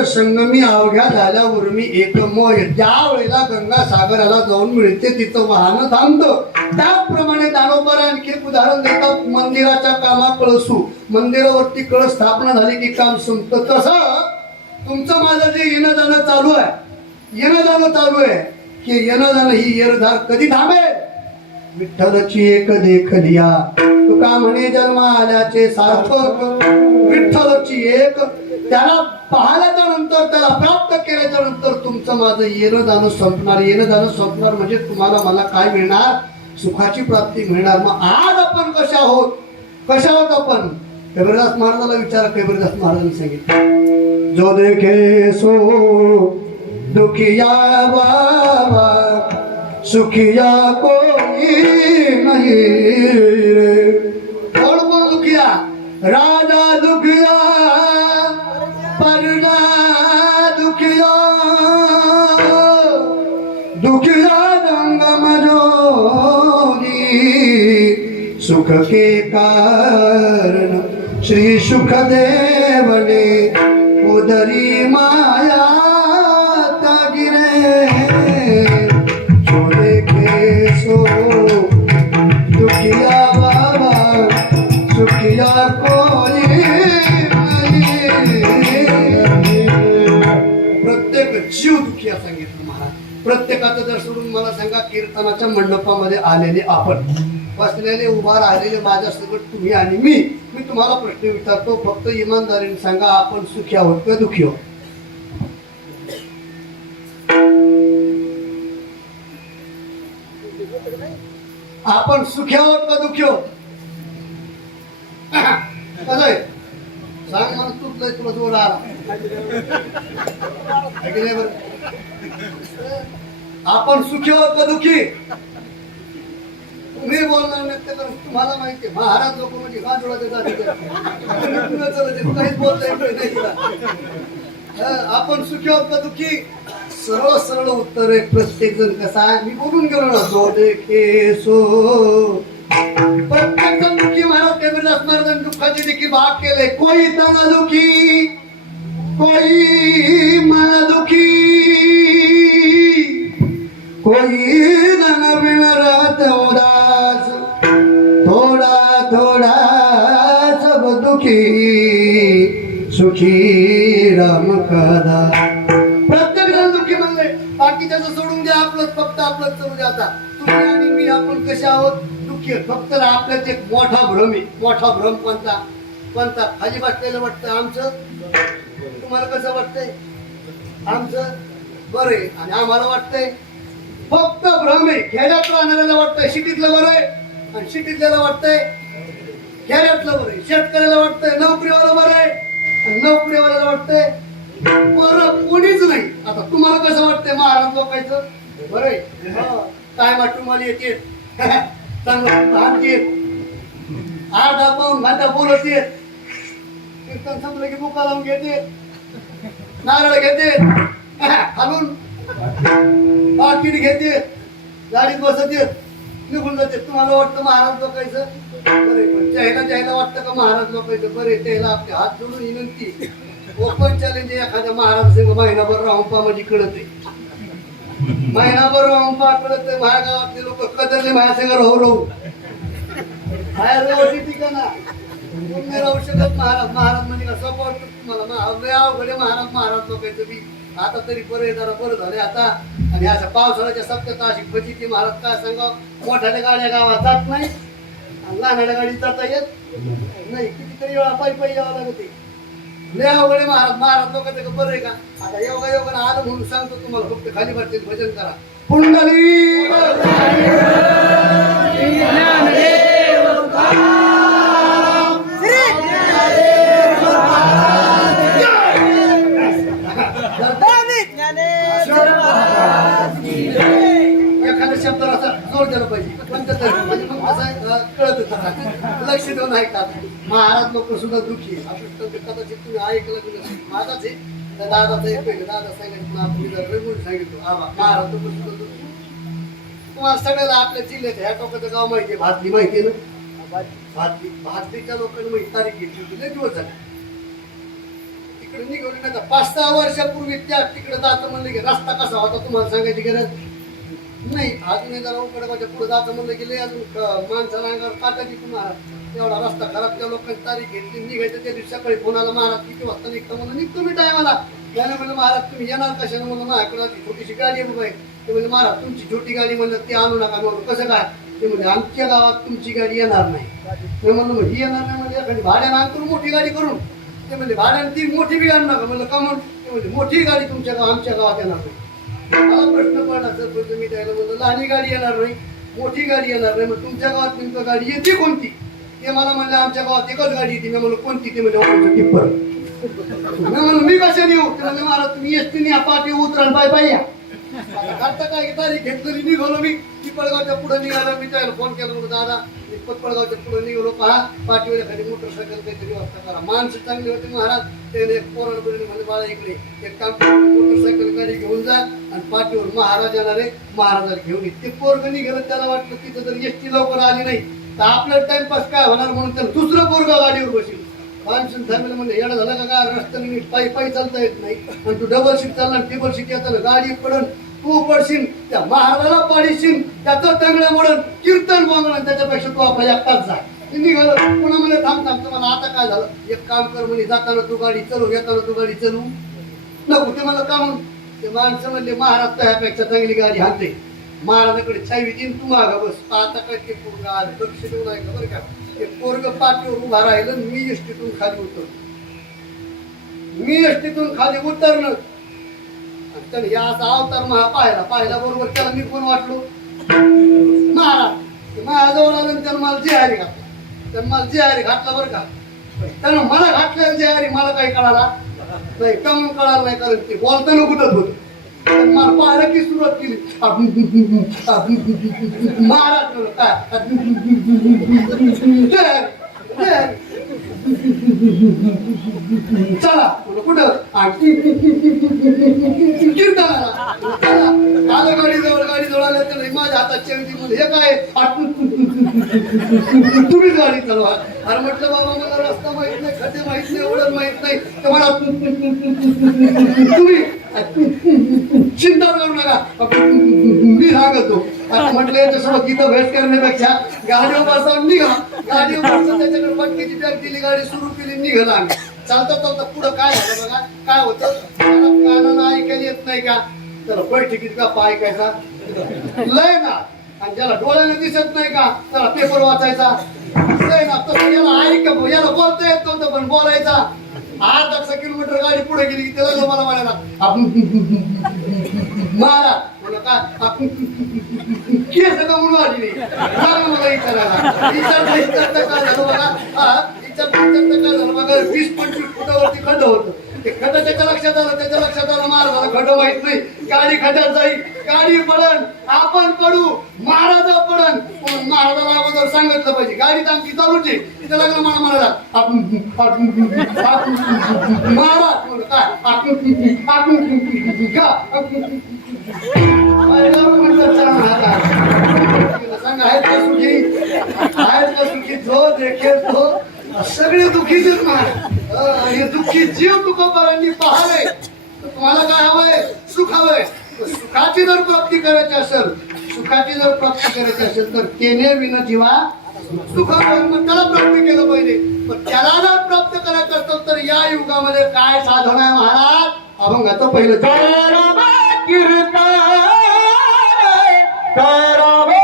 संगमी अवघ्या झाल्यावर मी एकमोय. ज्या वेळेला गंगा सागराला जाऊन मिळते तिथं वाहन थांबतं. त्याप्रमाणे दानोबर आणखी एक उदाहरण देतात. मंदिराच्या कामा कळसू, मंदिरावरती कळस स्थापना झाली की काम संपतं. तसं तुमचं माझं जे येणं जाणं चालू आहे, येणं जाणं चालू आहे की येणं जाणं ही येरधार कधी थांबेल? विठ्ठलची एक देखलिया तुका म्हणे जन्म आल्याचे सार्थक. विठ्ठलची एक त्याला पाहिल्याच्या नंतर, त्याला प्राप्त केल्याच्या नंतर तुमचं माझं येणं जाणं संपणार. येणं जाणं संपणार म्हणजे तुम्हाला मला काय मिळणार? सुखाची प्राप्ती मिळणार. मग आज आपण कशा आहोत? कशा आहोत आपण? कबीरदास महाराजाला विचारा. कबीरदास महाराजांनी सांगितलं, जो देखे सो दुखिया बाबा सुखिया कोई नहीं रे. कोण कोण दुखिया? राजा दुखिया, परना दुखिया, दुखिया जंगम जोगी. सुख के कारण श्री सुखदेव ने उदरी माया गिरे. जो देखे सो दुखिया बाबा सुखिया कोई नहीं. प्रत्येक जीव दुखिया सांगितलं महाराज. प्रत्येकाचं जर सोडून मला सांगा, कीर्तनाच्या मंडपामध्ये आलेले आपण, बसलेले उभा राहिलेले माझ्या सगळं तुम्ही आणि मी तुम्हाला प्रश्न विचारतो. फक्त इमानदारीने सांगा, आपण सुखी आहोत का दुखी आहोत? आपण सुखी आहोत का दुखी आहोत? कसं आहे सांग मला. तुला तुला जोड आला आपण सुखी आहोत का दुखी? तुम्ही बोलणार नाही तर तुम्हाला माहिती आहे. महाराज लोक म्हणजे का जोडाचे काहीच बोलता येत नाही. आपण सुखी आहोत का दुखी? सरळ सरळ उत्तर आहे. प्रत्येक जण कसा आहे मी बोलून गेलो ना. जो देखे सो. प्रत्येक जण दुखी. महाराज कबीरदास महाराजांनी दुःखाची देखील भाग केले. कोई तना दुखी, कोई मन दुखी, कोई जन बिन रहत उदास, थोड़ा थोड़ा सब दुखी, सुखी राम कदा. प्रत्येक जण दुखी म्हणले. बाकीच्याचं सोडून द्या, आपलं फक्त आपलं चलू द्या. आता तुम्ही आणि मी आपण कसे आहोत? दुःखी. फक्त आपल्यात एक मोठा भ्रम आहे. मोठा भ्रम कोणता? कोणता? खाली बसलेलं वाटतं आमचं. तुम्हाला कसं वाटतंय? आमचं बरं आहे आणि आम्हाला वाटतंय फक्त भ्रम आहे. खेड्यात राहणाऱ्याला वाटतंय सिटीतलं बरं आहे आणि सिटीतल्याला वाटतंय खेड्यातलं बरं आहे. शेतकऱ्याला वाटतंय नोकरीवाला बरं आहे आणि नोकरीवाल्याला वाटतंय बरं कोणीच नाही. आता तुम्हाला कसं वाटतंय? महाराज लोकांचं बरं आहे. काय वाटून मला येते चांगलं लहान येत आठ पाहून घाटा बोलत येत. कीर्तन संपलं की बुका लावून घेते, नारळ घेते, खालून पाकिट घेते, गाडीत बसत येत, निघून जाते. तुम्हाला वाटतं महाराज लोकांचं बरे, पण चहायला वाटतं का महाराज लोकांचं बरे? त्याला आपले हात जोडून विनंती. ओपन चॅलेंज एखाद्या महाराज सिंग महिनाभर राहून पा म्हणजे कळत आहे. महिनाभर राहून पा कळत आहे. माझ्या गावातले लोक कदरले माझ्या संग राहू बाहेर ठिकाणा राहू शकत. महाराज महाराज म्हणजे कसं वाटतं तुम्हाला? अवघडे महाराज महाराज लोकांचं बी आता तरी बरं जरा बरं झाले आता. आणि अशा पावसाळ्याच्या सप्त्यात अशी फजिती महाराज काय सांगा, मोठ्याल्या गाड्या गावात जात नाही आणि लहानल्या गाडीत जाता येत नाही. कितीतरी वेळा पायी पायी यावं लागते. लय अवघड आहे महाराज. महाराज लोक ते बरं आहे का. आता योगा योगानं आलं म्हणून सांगतो तुम्हाला, फक्त खाली भरते भजन करा. पुंडली एखाद्या शब्दाला असा जोर दिला पाहिजे, कोणत्या तरी म्हणजे मग असं कळत लक्ष देऊन ऐकतात. महाराज लोक सुद्धा दुःखी कदाचित तुम्ही ऐकलं की नसेल. माझाच आहे त्या दादाचा एक पहिलं दादा सांगितलं आपण रंगून सांगितलं आबा महाराज लोक सुद्धा दुःखी. तुम्हाला सगळ्याला आपल्या जिल्ह्यात ह्या टोकाचं गाव माहिती आहे, भातली माहिती आहे ना. भातली भातलीच्या लोकांनी माहिती तारीख घेतली होती, लय दिवस झाले तिकडे निघून. नाही 5-6 वर्षापूर्वी त्या तिकडे जायचं म्हणलं की रस्ता कसा होता तुम्हाला सांगायची गरज नाही. अजूनही जरा उकडगावच्या पुढे जायचं म्हणलं की लय अजून माणसाला अंगावर काटायची. तुम्हाला एवढा रस्ता खराब. त्या लोकांनी तारीख घेतली, निघायचं. त्या दिवशी सकाळी फोनाला महाराज किती वाजता निघता म्हणून निघतो मी टायमाला. त्याने म्हणलं महाराज तुम्ही येणार कशाने म्हणलं माझ्याकडे छोटीशी गाडी आहे बाई. ते म्हणजे महाराज तुमची छोटी गाडी म्हणलं ती आणू नका. म्हणून कसं काय ते म्हणजे आमच्या गावात तुमची गाडी येणार नाही. मी म्हणलं मग ही येणार नाही म्हणजे एखादी भाड्यानं आणतो मोठी गाडी करून. ते म्हणजे भाड्याने ती मोठी बी आणू नका. म्हणलं का म्हणून ते म्हणजे मोठी गाडी तुमच्या आमच्या गावात येणार नाही. मला प्रश्न पडला सर मी त्याला म्हणलं लहानी गाडी येणार नाही, मोठी गाडी येणार नाही. मग तुमच्या गावात नेमकं गाडी येते कोणती. ते मला म्हणलं आमच्या गावात एकच गाडी येते. मी म्हणलं कोणती. ते म्हणजे टिप्पर. मी म्हणलं मी कशाने येऊ. ते म्हणजे मला तुम्ही एसटीने या पाठी उतरण पाय पाय या. आता काय तारीख घेतली निघालो मी. पिपळगावच्या पुढे निघालो. मी त्याला फोन केला म्हणून दादा मी पिपळगावच्या पुढे निघालो. पहा पाठीवर एखादी मोटरसायकल काहीतरी व्यवस्था करा. माणसं चांगली होती महाराज. त्याने एक पोराला बोलले म्हणजे बाळा इकडे एक काम मोटरसायकल गाडी घेऊन जा आणि पाठीवर महाराज येणार आहे, महाराजाला घेऊन ये. ते पोरग निघालं. त्याला वाटलं तिथं जर एसटी लवकर आली नाही तर आपला टाइमपास काय होणार म्हणून त्याला दुसरं पोरग गाडीवर बसेल. माणसून थांबलं म्हणजे येणं झालं का रस्त्याने नीट पायी पायी चालता येत नाही आणि तू डबल सीट चालला ट्रिपल सीट येताना गाडी पडून तू पडशील, त्या महाराजाला पाडीशील, त्याचं तंगड्या मोडून कीर्तन बोंगण. त्याच्यापेक्षा तू आपला एकटाच जा. निघालं. पुन्हा म्हणे थांब थांब मला आता काय झालं एक काम कर म्हणे जाताना तू गाडी चालू येताना तू गाडी चालू नको. ते मला का म्हणून ते माणसं म्हणले महाराज त्यापेक्षा चांगली गाडी हाणते. महाराजाकडे छावी देईन तू मागा बस. आता काय ते पोरग आज लक्ष देऊन ऐका बरं का. ते पोरग पाठीवर उभा राहिलं. मी एसटीतून खाली उतरलो. मी एसटीतून खाली उतरलं. त्याने या असा अवतार महा पाहिला बरोबर त्याला मी कोण वाटलो महाराज. माझ्याजवळ आलं त्यानं मला जिहारी घातला. त्यानं मला जिहारी घातला बरं का. त्यानं मला घातल्या जिहारी मला काही कळाला नाही. कमून कळालं नाही कारण ते बोलताना कुठत होत. मला पाहायला की सुरुवात केली महाराज चला कुठं आलं गाडी जवळ आलं तर माझ्या हातात चेंडी मध्ये हे काय तुम्ही गाडी चालवा. अरे म्हटलं बाबा मला रस्ता माहित नाही, खड्डे माहित नाही, ओळख माहित नाही. तर मला तुम्ही चिंता करू नका मी सांगतो. आता म्हटलं याच्यासोबत इथं भेट करण्यापेक्षा गाडीवर बसावून निघा. गाडीवर बसून त्याच्याकडे पटकीची बॅग दिली, गाडी सुरू केली, निघाला आम्ही. चालता चालता पुढं काय झालं बघा. काय होतं कानानं ऐकायला येत नाही का त्याला बैठकीत गप्पा ऐकायचा लय ना. आणि ज्याला डोळ्याने दिसत नाही का त्याला पेपर वाचायचा लय ना. तसं याला याला बोलता येत नव्हतं पण बोलायचा. 8-10 किलोमीटर गाडी पुढे गेली त्याला मला म्हणायला महाराज म्हणलं का केस का म्हणून आली नाही मला विचारायला. विचारता काय झालं बघा. विचारता काय झालं बघा. 20-25 फुटावरती खड्डं होतं. ते खड्डं त्याच्या लक्षात आलं महाराजाला खड्डं माहित नाही. गाडी खड्ड्यात जाईल, गाडी पडन, आपण पडू, महाराज पडन. म्हणून महाराजाला अगोदर सांगितलं पाहिजे. गाडी आमची चालूच आहे. तिथे लागलं मला म्हणाला महाराज म्हणलं सांगा आहेत का सुखी, आहेत का सुखी. जो देखेल तो सगळे दुःखीच महाराज. हे दुःखी जीव तुकोबारांनी पाहावे. तुम्हाला काय हवंय सुख हवंय. सुखाची जर प्राप्ती करायची असेल तर केने विना जीवा सुख. मग त्याला प्राप्त केलं पाहिजे. मग त्याला जर प्राप्त करायचं असेल तर या युगामध्ये काय साधन आहे महाराज. अभंगाचं पहिलं करावे कीर्तन करावे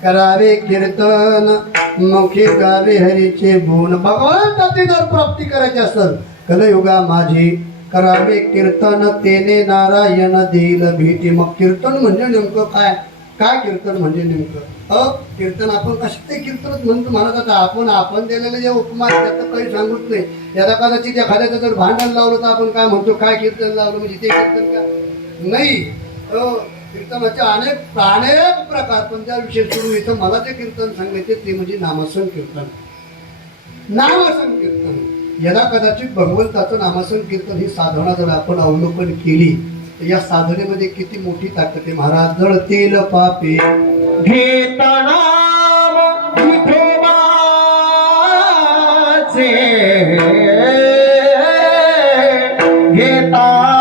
करावे कीर्तन मुखी गावे हरीचे गुण. भगवंताची जर प्राप्ती करायची असेल कलयुगा माझी करावे कीर्तन तेने नारायण देईल भीती. मग कीर्तन म्हणजे नेमकं काय? काय कीर्तन म्हणजे नेमकं? कीर्तन आपण कशात ते कीर्तनच म्हणतो म्हणत आता आपण दिलेले जे उपमा त्याचं काही सांगत नाही. याला कदाचित एखाद्याचं जर भांडण लावलं तर आपण काय म्हणतो, काय कीर्तन लावलं म्हणजे ते कीर्तन का नाही. कीर्तनाचे अनेक प्रकार, पण त्या विषय सोडून इथं मला जे कीर्तन सांगायचे ते म्हणजे नामस्मरण कीर्तन. नामस्मरण कीर्तन यदा कदाचित भगवंताचं नामस्मरण कीर्तन ही साधना जर आपण अवलोकन केली तर या साधनेमध्ये किती मोठी ताकद आहे. महाराज जळतील पापे घेताना विठोबाचे घेताना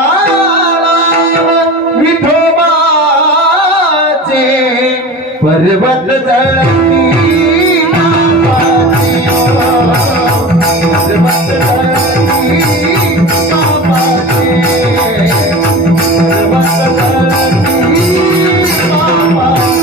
पर्वत जळती नामाचे, पर्वत जळती नामाचे, पर्वत जळती नामाचे.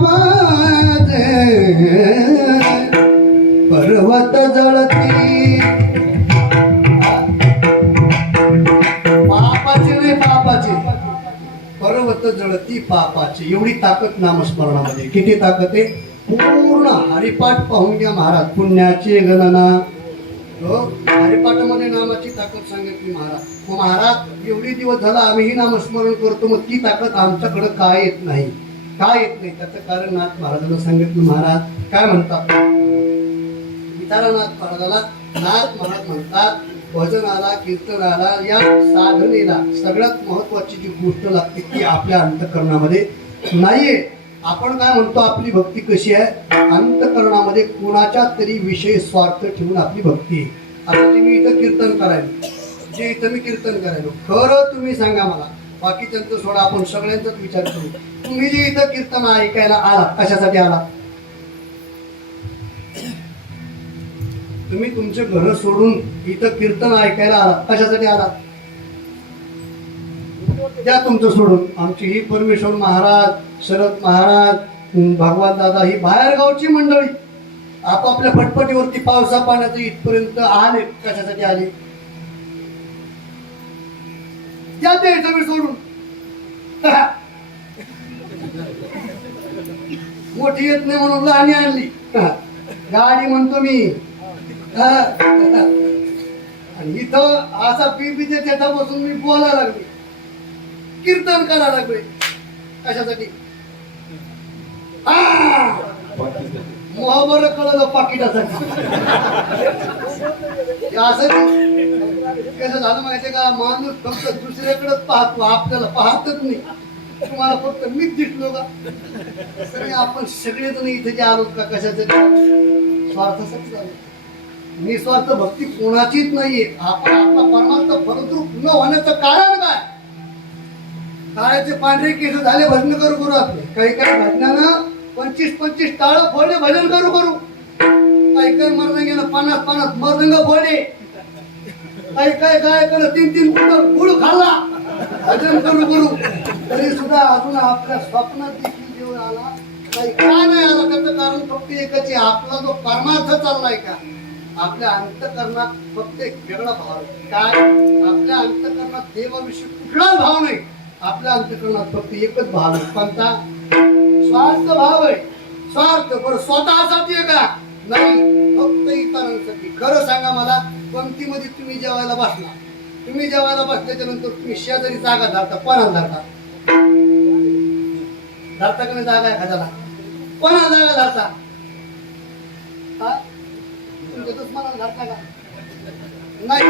वाजे पर्वत जळती पापाची नाही पापाची पर्वत जळती पापाची एवढी ताकद नामस्मरणामध्ये किती ताकद आहे पूर्ण हरिपाठ पाहून घ्या महाराज पुण्याची गणना हरिपाठामध्ये नामाची ताकद सांगितली महाराज महाराज एवढी दिवस झाला आम्हीही नामस्मरण करतो मग ती ताकद आमच्याकडे काय येत नाही त्याचं कारण नाथ महाराजांना सांगितलं महाराज काय म्हणतात विचारा नाथ महाराजाला नाथ महाराज म्हणतात भजनाला कीर्तनाला या साधनेला सगळ्यात महत्वाची जी गोष्ट लागते ती आपल्या अंतःकरणामध्ये नाहीये आपण काय म्हणतो आपली भक्ती कशी आहे अंतःकरणामध्ये कोणाच्या तरी विषय स्वार्थ ठेवून आपली भक्ती आहे आता तुम्ही इथं कीर्तन करायला जे इथं मी कीर्तन करायलो खरं तुम्ही सांगा मला बाकीच्यांचं सोडा आपण सगळ्यांचाच विचार करू तुम्ही जे इथं कीर्तन ऐकायला आला कशासाठी आला तुम्ही तुमचे घर सोडून इथं कीर्तन ऐकायला आला कशासाठी आला द्या तुमचं सोडून आमची ही परमेश्वर महाराज शरद महाराज भगवान दादा ही बाहेर गावची मंडळी आपापल्या फटफटीवरती पावसा पाण्याचे इथपर्यंत आले कशासाठी आले द्या ते सगळे सोडून मोठी येत नाही म्हणून लहानी आणली गाडी म्हणतो मी आणि इथं असा बीबीच्या तेथा बसून मी बोलायला लागले कीर्तन करायला लागले कशासाठी मोहबर कळलं पाकिटासाठी असं कसं झालं माहितीये का माणूस फक्त दुसऱ्याकडेच पाहतो आपल्याला पाहतच नाही तुम्हाला फक्त मीच दिसलो का तरी आपण सगळेजण इथे जे आलो का कशासाठी स्वार्थासाठी आलो निस्वार्थ भक्ती कोणाचीच नाहीये आपण आपला परमार्थ फलद्रूप न होण्याचं कारण काय काळ्याचे पांढरे केस झाले भजन करू आपले काही काही भजनानं 25-25 टाळ फोडले भजन करू काही काही मर्द गेलं 50-50 मर्दंग फोडले काही काही गायकानं 3-3 कुठं गुळ खाल्ला भजन करू तरी सुद्धा अजून आपल्या स्वप्नात देखील देव आला काही का नाही आला त्याचं कारण फक्त एकच आहे आपला जो परमार्थ चाललाय का आपल्या अंतःकरणात फक्त एक वेगळा भाव आहे काय आपल्या अंतःकरणात देवाविषयी कुठलाच भाव नाही आपल्या अंतःकरणात फक्त एकच भाव आहे कोणता स्वार्थ भाव आहे स्वार्थ बरं स्वतःसाठी आहे का नाही फक्त इतरांसाठी खरं सांगा मला पंक्तीमध्ये तुम्ही जेवायला बसल्याच्या नंतर तुम्ही शेजारी जागा धरता कोणाला धरता का नाही जागा एखाद्याला कोणाला जागा धरता तुमच्या दुश्मनाला धरता का नाही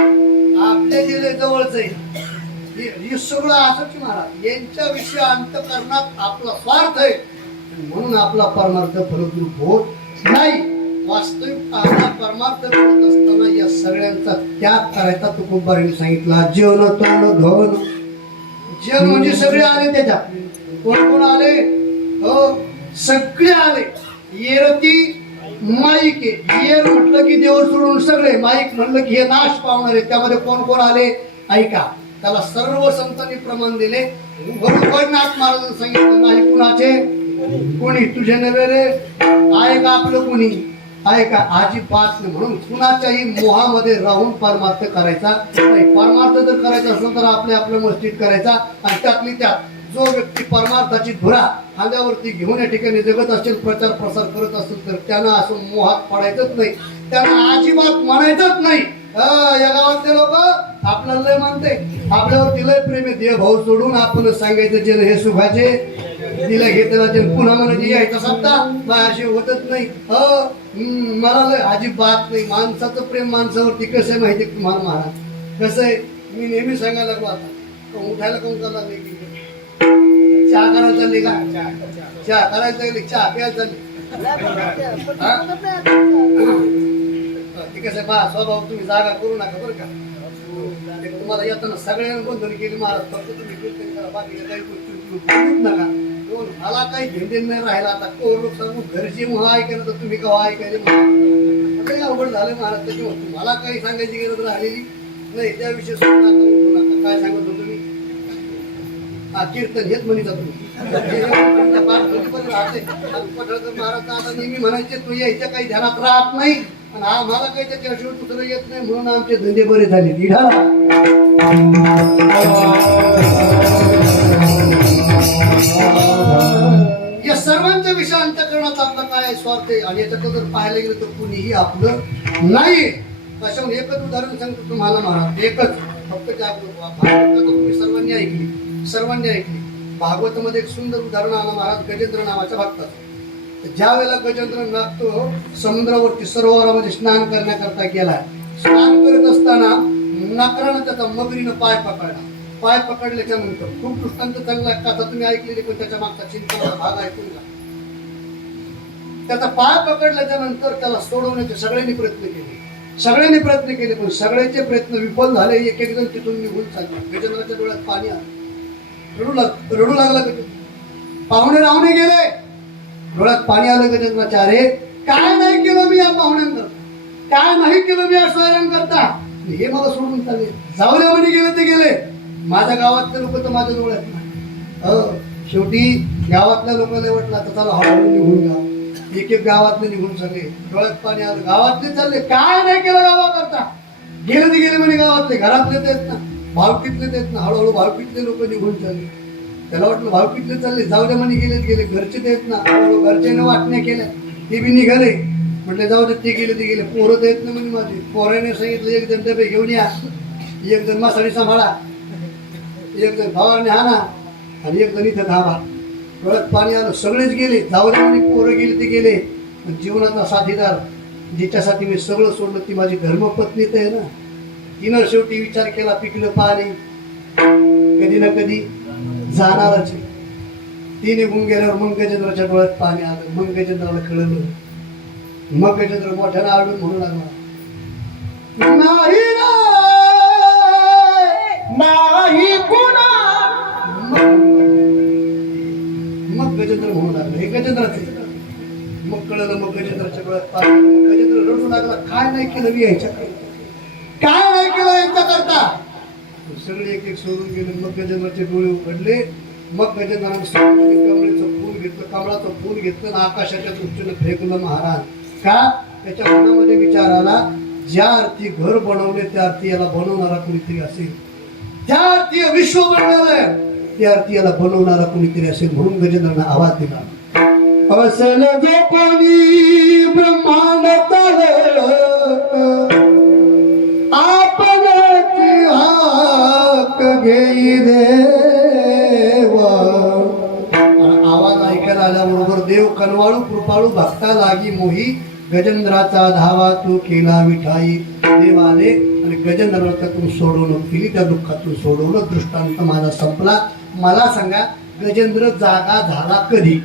आपल्या जिल्हे जवळच आहे हे सगळं असंच महाराज यांच्याविषयी अंतःकरणात आपला स्वार्थ आहे म्हणून आपला परमार्थ फलद्रूप होत नाही वास्तविक आपला परमार्थ करत असताना या सगळ्यांचा त्याग करायचा तुकोबारांनी सांगितला जेवण तोंड धोन जग म्हणजे सगळे आले त्याच्यात कोण कोण आले हो सगळे आले येरती माईक येर म्हटलं की देव सोडून सगळे माईक म्हटलं की हे नाश पावणारे त्यामध्ये कोण कोण आले ऐका त्याला सर्व संतांनी प्रमाण दिले बरोबर नाथ महाराजांनी सांगितलं नाही कुणाचे कोणी तुझे नव्हे रे आहे का आपलं कोणी आहे का अजिबात नाही म्हणून कुणाच्याही मोहामध्ये राहून परमार्थ करायचा नाही परमार्थ जर करायचा असला तर आपल्या मस्जिद करायचा आणि त्यातली त्यात जो व्यक्ती परमार्थाची धुरा खांद्यावरती घेऊन या ठिकाणी जगत असेल प्रचार प्रसार करत असेल तर त्यांना असं मोहात पडायचंच नाही त्यांना अजिबात म्हणायचंच नाही या गावातले लोक आपल्याला लय मानते आपल्यावरती लय प्रेम आहे देव भाऊ सोडून आपण सांगायचं जे हे सुखाचे तिला घेतला जे पुन्हा म्हणायचे यायचा सत्ता असे होतच नाही मला लय अजिबात नाही माणसाचं प्रेम माणसावरती कसं आहे माहिती तुम्हाला महाराज कसं आहे मी नेहमी सांगायला लागलो आता उठायला कोण करायला लागले की चहा करायला चालली का चहा करायला चालली चहा प्यायला चालली ठीक आहे बा स्वभाव तुम्ही जागा करू नका बरं का तुम्हाला येताना सगळ्यांना बंधन केली महाराज फक्त तुम्ही कीर्तन करा बाकी काही गोष्टी बोलूच नका मला काही घेणदेण नाही राहिला आता कोण लोक सांगू घरची मुहा ऐकायला तर तुम्ही केव्हा ऐकायले काही अवघड झालं महाराज त्याच्यावर तुम्हाला काही सांगायची गरज राहिलेली नाही त्याविषयी काय सांगत होतो तुम्ही हा कीर्तन हेच म्हणता तुम्ही महाराज आता नेहमी म्हणायचे तू यायच्या काही ध्यानात राहत नाही आणि आम्हाला काही त्याच्याशिवाय दुसरं येत नाही म्हणून आमचे धंदे बरे झाले इढाला या सर्वांच्या विषय अंतःकरणात आपला काय स्वार्थ आहे आणि याच्यात जर पाहायला गेलं तर कुणीही आपलं नाही अशा एकच उदाहरण सांगतो तुम्हाला महाराज एकच फक्त त्या भागवत तुम्ही सर्वांनी ऐकली भागवतामध्ये एक सुंदर उदाहरण आलं महाराज गजेंद्र नावाच्या भक्ताचं ज्या वेळेला गजेंद्र नाग तो समुद्रावरती सरोवरामध्ये स्नान करण्याकरता गेला स्नान करत असताना नकरानं त्याचा मगरीनं पाय पकडल्याच्या नंतर खूप दृष्टांत चांगला कथा तुम्ही ऐकलेली पण त्याच्या मागचा चिंतेचा भाग ऐकून घ्या त्याचा पाय पकडल्याच्या नंतर त्याला सोडवण्याचे सगळ्यांनी प्रयत्न केले पण सगळ्याचे प्रयत्न विफल झाले एक जण तिथून निघून चालले गजेंद्राच्या डोळ्यात पाणी आलं रडू लागला पाहुणे राहुणे गेले डोळ्यात पाणी आलं गजेंद्राच्या अरे काय नाही केलं मी या पाहुण्यांकरता काय नाही केलं मी या स्वयं करता हे मला सोडून चालले जाऊ द्या म्हणे गेले ते गेले माझ्या गावातले लोक तर माझ्या डोळ्यात नाही शेवटी गावातल्या लोकांना वाटलं आता चला हळूहळू निघून जा एक गावातले निघून चालले डोळ्यात पाणी आलं गावातले चालले काय नाही केलं गावाकरता गेले ते गेले म्हणे गावातले घरातले तेच ना भावकीतले तेच ना हळूहळू भावकीतले लोक निघून चालले त्याला वाटलं भावकीतले चालले जाऊ द्या म्हणे गेले घरचे तेच ना हळूहळू घरच्याने वाटण्या केल्या ते बी निघाले म्हटले जाऊ दे ते गेले पोरं देत ना म्हणे माझे पोराने सांगितलं एक जण डबे घेऊन या एक जण मासाडी सांभाळा एक जण भावाने हाना आणि एक जण इथं धाबा डोळ्यात पाणी आलं सगळेच गेले जाऊ दे म्हणे पोरं गेले ते गेले पण जीवनाचा साथीदार जिच्यासाठी मी सगळं सोडलं ती माझी धर्मपत्नी तर आहे ना तिनं शेवटी विचार केला पिकलं पाणी कधी ना कधी जाणारच ती निघून गेल्यावर मग गजेंद्राच्या डोळ्यात पाणी आलं मग गजेंद्राला कळलं मग गजेंद्र मोठ्यानं आडून म्हणू लागला नाही कुणा मग गजेंद्र म्हणू लागला हे गजेंद्राचे मग कळलं मग गजेंद्राच्या डोळ्यात पाणी आलं गजेंद्र रडू लागला काय नाही केलं मी यांच्याकडे काय नाही केलं यांच्याकरता सगळे एक सोडून गेले मग गजेंद्राचे डोळे उघडले मग गजेंद्राने कमळाचं फूल घेतलं आणि आकाशाच्या दृष्टीने फेकलं महाराज का त्याच्या मनामध्ये विचार आला ज्या अर्थी घर बनवले त्या अर्थी याला बनवणारा कोणीतरी असेल ज्या अर्थी विश्व बनवलंय त्या अर्थी याला बनवणारा कोणीतरी असेल म्हणून गजेंद्राने आवाज दिला असेल जो कोणी ब्रह्मांड आपल्याची हाक घेई देवा आवाज ऐकायला आल्याबरोबर देव कनवाळू कृपाळू भक्ता लागी मोही गजेंद्राचा धावा तू केला विठाई देव आले आणि गजेंद्राला त्यातून सोडवणूक केली त्या दुःखातून सोडवलं दृष्टांत माझा संपला मला सांगा गजेंद्र जागा झाला कधी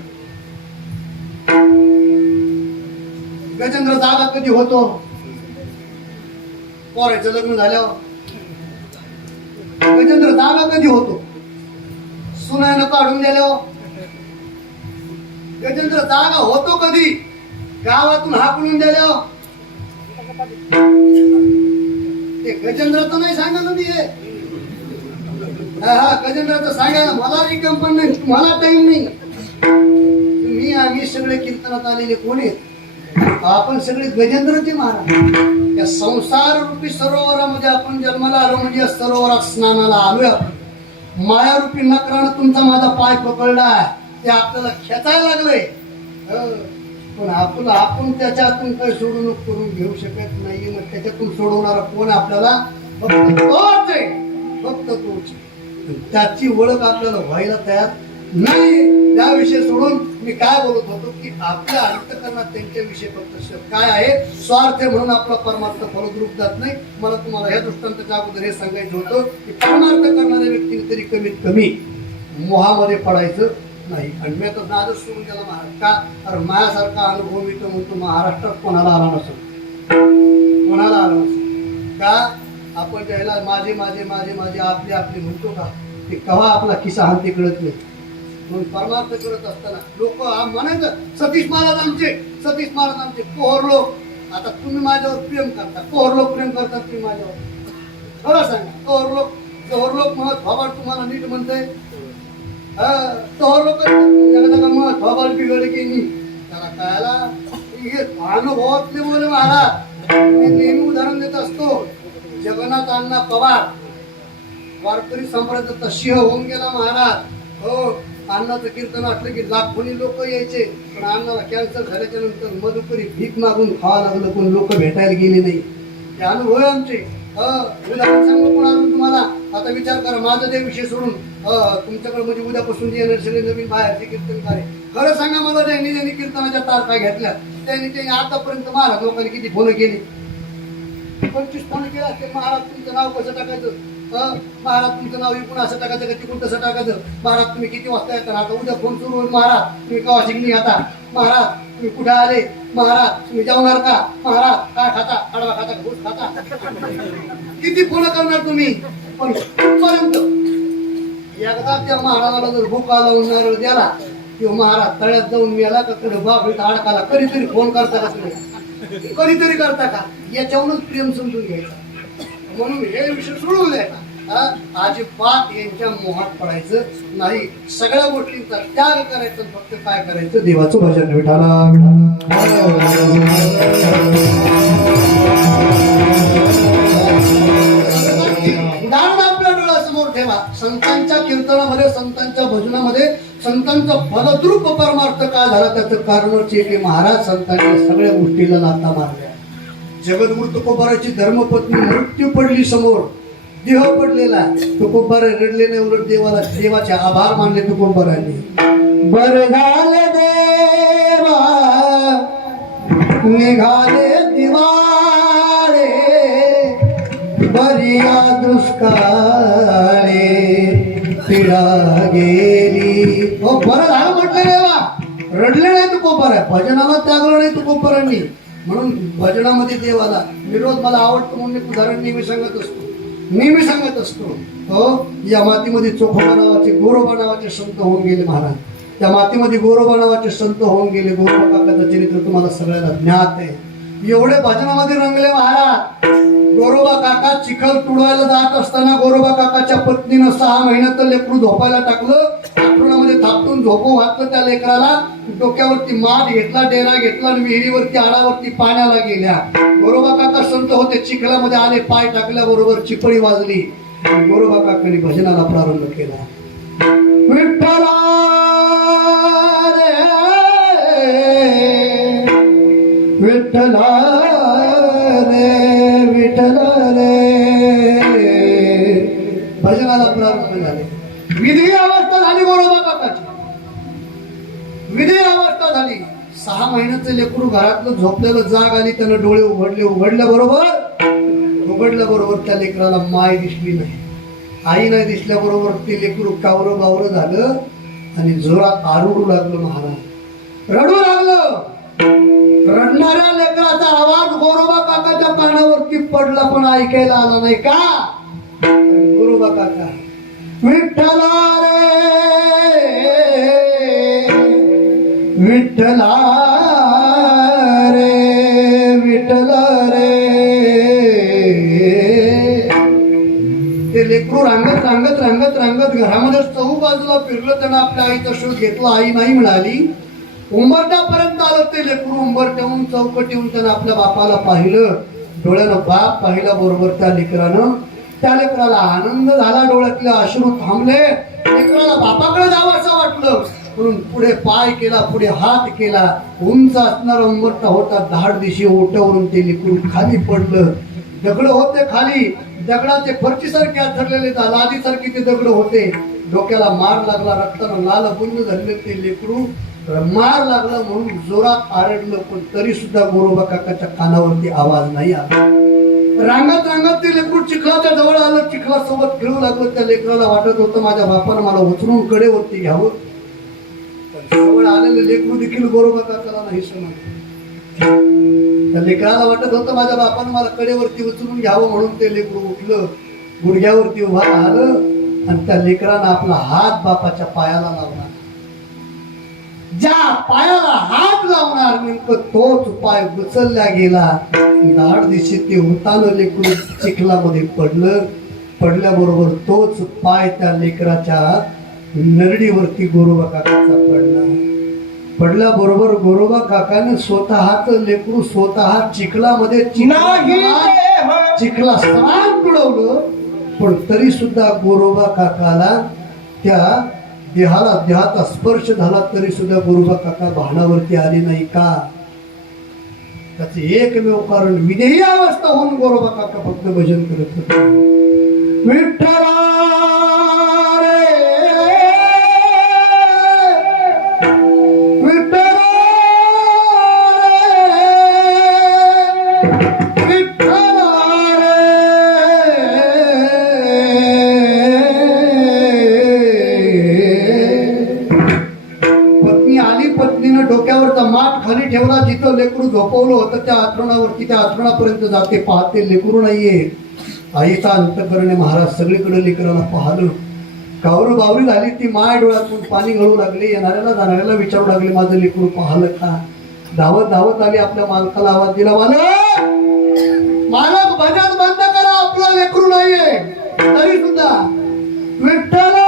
गजेंद्र जागा कधी होतो पोराचं लग्न झाल्यावर गजेंद्र जागा कधी होतो सुनायनं काढून दिल्यावर गजेंद्र जागा होतो कधी गावातून हाकलून दिल्यावर ते गजेंद्रचं नाही सांगा ना मी हे गजेंद्रचं सांगा मला रिकम पण नाही तुम्हाला टाइम नाही मी आम्ही सगळे कीर्तनात आलेले कोण आहेत आपण सगळे गजेंद्रचे महाराज या संसार रूपी सरोवरामध्ये आपण जन्माला आलो म्हणजे या सरोवरात स्नानाला आलोय आपण मायारूपी नकरानं तुमचा माझा पाय पकडला ते आपल्याला खेचायला लागलंय पण आपण त्याच्यातून काही सोडवणूक करून घेऊ शकत नाही मग त्याच्यातून सोडवणारा कोण आपल्याला फक्त तोच आहे फक्त तोच त्याची ओळख आपल्याला व्हायला तयार नाही त्याविषयी सोडून मी काय बोलत होतो की आपल्या अंतःकरणात त्यांच्याविषयी फक्त काय आहे स्वार्थ म्हणून आपला परमार्थ फलद्रूप जात नाही मला तुम्हाला ह्या दृष्टांताच्या अगोदर हे सांगायचं होतं की परमार्थ करणाऱ्या व्यक्तीने तरी कमीत कमी मोहामध्ये पडायचं नाही आणि मी तर नादच सोडून गेला महाराज का अरे माझ्यासारखा अनुभव मी तर म्हणतो महाराष्ट्रात कोणाला आला नसेल का आपण त्याला माझे माझे माझे माझे आपले आपले म्हणतो का ते केव्हा आपला किस्सा हाती कळत नाही म्हणून परमार्थ करत असताना लोक म्हणायचं सतीश महाराज आमचे पोहर लोक आता तुम्ही माझ्यावर प्रेम करता पोहर लोक प्रेम करतात तुम्ही माझ्यावर खरं सांगा पोहर लोक म्हणत बाबा तुम्हाला नीट म्हणतंय तो लोक जगाचा मग थोबाल बिघड गेली त्याला कळायला हे अनुभवातले बोले महाराज मी नेहमी उदाहरण देत असतो. जगन्नाथ अण्णा पवार वारकरी संप्रदायाचा सिंह होऊन गेला महाराज. हो, अण्णाचं कीर्तन असलं की लाखोनी लोक यायचे, पण अण्णाला कॅन्सर झाल्याच्या नंतर मधुकरी भीक मागून खावा लागलं, पण लोक भेटायला गेली नाही. ते अनुभव आहे आमचे. उदाहरण सांगू कोणाला तुम्हाला. आता विचार करा, माझं ते विषय सोडून तुमच्याकडे म्हणजे उद्यापासून जे येणार सगळे नवीन बाहेरचे कीर्तनकार आहे. खरं सांगा मला, ज्यांनी कीर्तनाच्या तारखा घेतल्या त्यांनी आतापर्यंत महाराज लोकांनी किती फोन केली? 25 फोन केले असते. महाराज तुमचं नाव कसं टाकायचं, महाराज तुमचं नाव विकून असं टाकायचं का तिकून तसं टाकायचं, महाराज तुम्ही किती वाजता येतात, आता उद्या फोन सुरू होईल, महाराज तुम्ही केव्हा शिकणी खाता, महाराज तुम्ही कुठे आले, महाराज तुम्ही जेवणार का, महाराज काय खाता, कडवा खाता, घोष खाता, किती फोन करणार तुम्ही. पण पर्यंत एकदा त्या महाराजाला जर भूका लावून नारळ द्याला किंवा महाराज तळ्यात जाऊन मेला का कडे बाप अडकाला, कधीतरी फोन करता का तुम्ही, कधीतरी करता का, याच्यावरूनच प्रेम समजून घ्यायचं. म्हणून हे विषय सोडवून द्यायचा. अजिबात यांच्या मोहात पडायचं नाही. सगळ्या गोष्टींचा त्याग करायचं, फक्त काय करायचं, देवाचं भजन. विठाला उदाहरण आपल्या डोळ्यासमोर ठेवा. संतांच्या कीर्तनामध्ये, संतांच्या भजनामध्ये संतांचा फलद्रूप परमार्थ काय झाला त्याचं कारणच एक महाराज संतांच्या सगळ्या गोष्टीला लाथा मारल्या. जगद्गुरु तुकोबाराची धर्मपत्नी मृत्यू पडली समोर, देह पडलेला, तुकोबारा रडले नाही, उलट देवाचे आभार मानले तुकोबारांनी. बर झालं देवा निघाले दिवाळे, बरिया दुष्काळे पिढा गेली. हो, बरं झालं म्हटलं देवा, रडले नाही तुकोबारा, भजनाला त्यागलं नाही तुकोबारांनी. म्हणून भजनामध्ये देवाला विरोध मला आवडतो म्हणून एक उदाहरण नेहमी सांगत असतो. हो, या मातीमध्ये चोखोबा नावाचे, गोरोबा नावाचे संत होऊन गेले महाराज. त्या मातीमध्ये गोरोबा नावाचे संत होऊन गेले. गोरोबा काकाचं चरित्र तुम्हाला सगळ्यांना ज्ञात आहे. एवढे भजनामध्ये रंगले महाराज. गोरोबा काका चिखल तुडवायला जात असताना गोरोबा काकाच्या पत्नीनं 6 महिन्यात लेकरू झोपायला टाकलं. आठवड्यामध्ये थापटून झोपू घातलं त्या लेकराला. डोक्यावरती माठ घेतला, डेरा घेतला आणि विहिरीवरती आडावरती पाण्याला गेल्या. गोरोबा काका संत होते, चिखलामध्ये आले, पाय टाकल्याबरोबर चिपळी वाजली. गोरोबा काकांनी भजनाला प्रारंभ केला. विठ्ठला विठ्ठला रे विठ्ठला रे, भजनाला प्रारंभ झाले. विधी अवस्था झाली गोरोबा काकाची, विधी अवस्था झाली. 6 महिन्याचं लेकरू घरातलं झोपलेलं जाग आली, त्यानं डोळे उघडल्याबरोबर त्या लेकराला माय दिसली नाही, आई नाही दिसल्याबरोबर ते लेकरू कावरं बावरं झालं आणि जोरात आरडू लागलं महाराज, रडू लागलं. रडणाऱ्या लेकराचा आवाज गोरोबा काकाच्या कानावरती पडला, पण ऐकायला आला नाही. का? गोरोबा काका विठ्ठला रे विठ्ठला रे विठ्ठला रे. ते लेकरू रांगत घरामध्ये चहू बाजूला फिरलं. त्यानं आपल्या आईचा शोध घेतला, आई नाही मिळाली. उंबरट्यापर्यंत आलं ते लेकरू. उंबरट्याहून चौकटीहून त्यानं आपल्या बापाला पाहिलं. डोळ्यानं बाप पाहिला बरोबर त्या लेकराला आनंद झाला, डोळ्यातले अश्रू थांबले. लेकराला बापाकडे जावं असं वाटलं, म्हणून पुढे पाय केला, पुढे हात केला. उंच असणारा उंबरटा होता, 10 दिशी ओट्यावरून ते लेकरू खाली पडलं. दगड होते खाली, दगडाचे फरचीसारखे आथरलेले, लादीसारखे ते दगड होते. डोक्याला मार लागला, रक्तानं लाल बुंद झाले ते लेकरू. मार लागला म्हणून जोरात आरडलं, पण तरी सुद्धा गोरोबा काकाच्या कानावरती आवाज नाही आला. रांगत ते लेकरू चिखलाच्या जवळ आलं, चिखलासोबत खेळू लागलं. त्या लेकराला वाटत होतं माझ्या बापानं मला उचलून कडेवरती घ्यावं, पण जवळ आलेलं लेकरू देखील गोरोबा काकाला नाही समजलं. त्या लेकराला वाटत होतं माझ्या बापानं मला कडेवरती उचलून घ्यावं, म्हणून ते लेकरू उठलं, गुडघ्यावरती उभा राहिलं आणि त्या लेकरानं आपला हात बापाच्या पायाला लावला. ज्या पायाला हात लावणार नेमकं तोच पाय उचलला गेला. 10 दिवशी ते होताना लेकरू चिखलामध्ये पडलं. पडल्याबरोबर तोच पाय त्या लेकराच्या नरडीवरती गोरोबा काकाचा पडल्याबरोबर गोरोबा काकाने स्वतःच लेकरू स्वतः चिखलामध्ये चिखला स्नान बुडवलं, पण तरी सुद्धा गोरोबा काकाला त्या देहात स्पर्श झाला तरी सुद्धा गोरोबा काका भानावरती आले नाही का? त्याचे एकमेव कारण विदेही अवस्था होऊन गोरोबा काका फक्त भजन करत होते. विठ्ठला डोक्यावरचा माठ खाली ठेवला, जिथं लेकरू झोपवलं होतं त्या आथरुणावरती त्या आथरुणापर्यंत जाते, पाहते लेकरू नाहीये. आईचा अंतकरणे महाराज सगळीकडे लेकराला पाहलं, कावरू बावरी झाली. ती माय डोळ्यातून पाणी गळू लागली. येणाऱ्याला जाणाऱ्याला विचारू लागले, माझं लेकरू पाहलं का? धावत धावत आली, आपल्या मालकाला आवाज दिला, मालक भजन बंद करा, आपलं लेकरू नाहीये. तरी सुद्धा विठ्ठला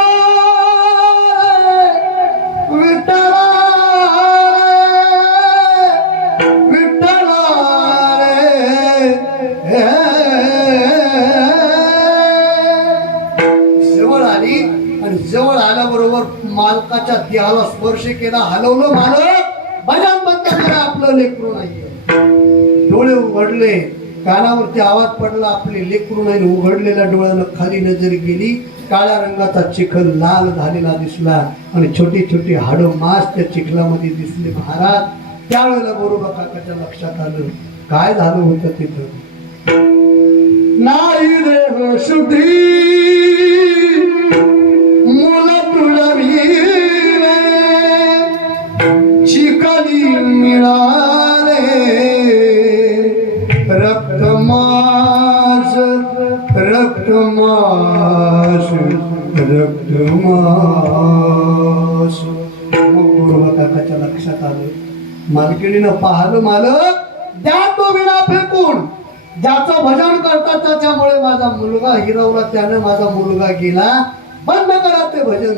विठ्ठला जवळ आल्याबरोबर मालकाच्या देहाला स्पर्श केला, हलवलं, मालक भजन बंद करा, आपलं लेकरू नाहीये. डोळे उघडले, कानावरती आवाज पडला, आपले लेकरू नाही. उघडलेल्या डोळ्याला खाली नजर गेली, काळ्या रंगाचा चिखल लाल झालेला दिसला आणि छोटी छोटी हाडं मास त्या चिखलामध्ये दिसले. महाराज त्यावेळेला गोरोबा काकाच्या लक्षात आलं काय झालं होतं तिथं. नाही देह शुद्धी चिखली मिळाले, रक्तमास रक्तमास रक्तमास. गोरोबा काकाच्या लक्षात आलं, मालकिणीनं पाहिलं, मालक द्या तो विडा फेकून, ज्याचं भजन करतात त्याच्यामुळे माझा मुलगा हिरावला, त्याने माझा मुलगा गेला, बंद करा ते भजन.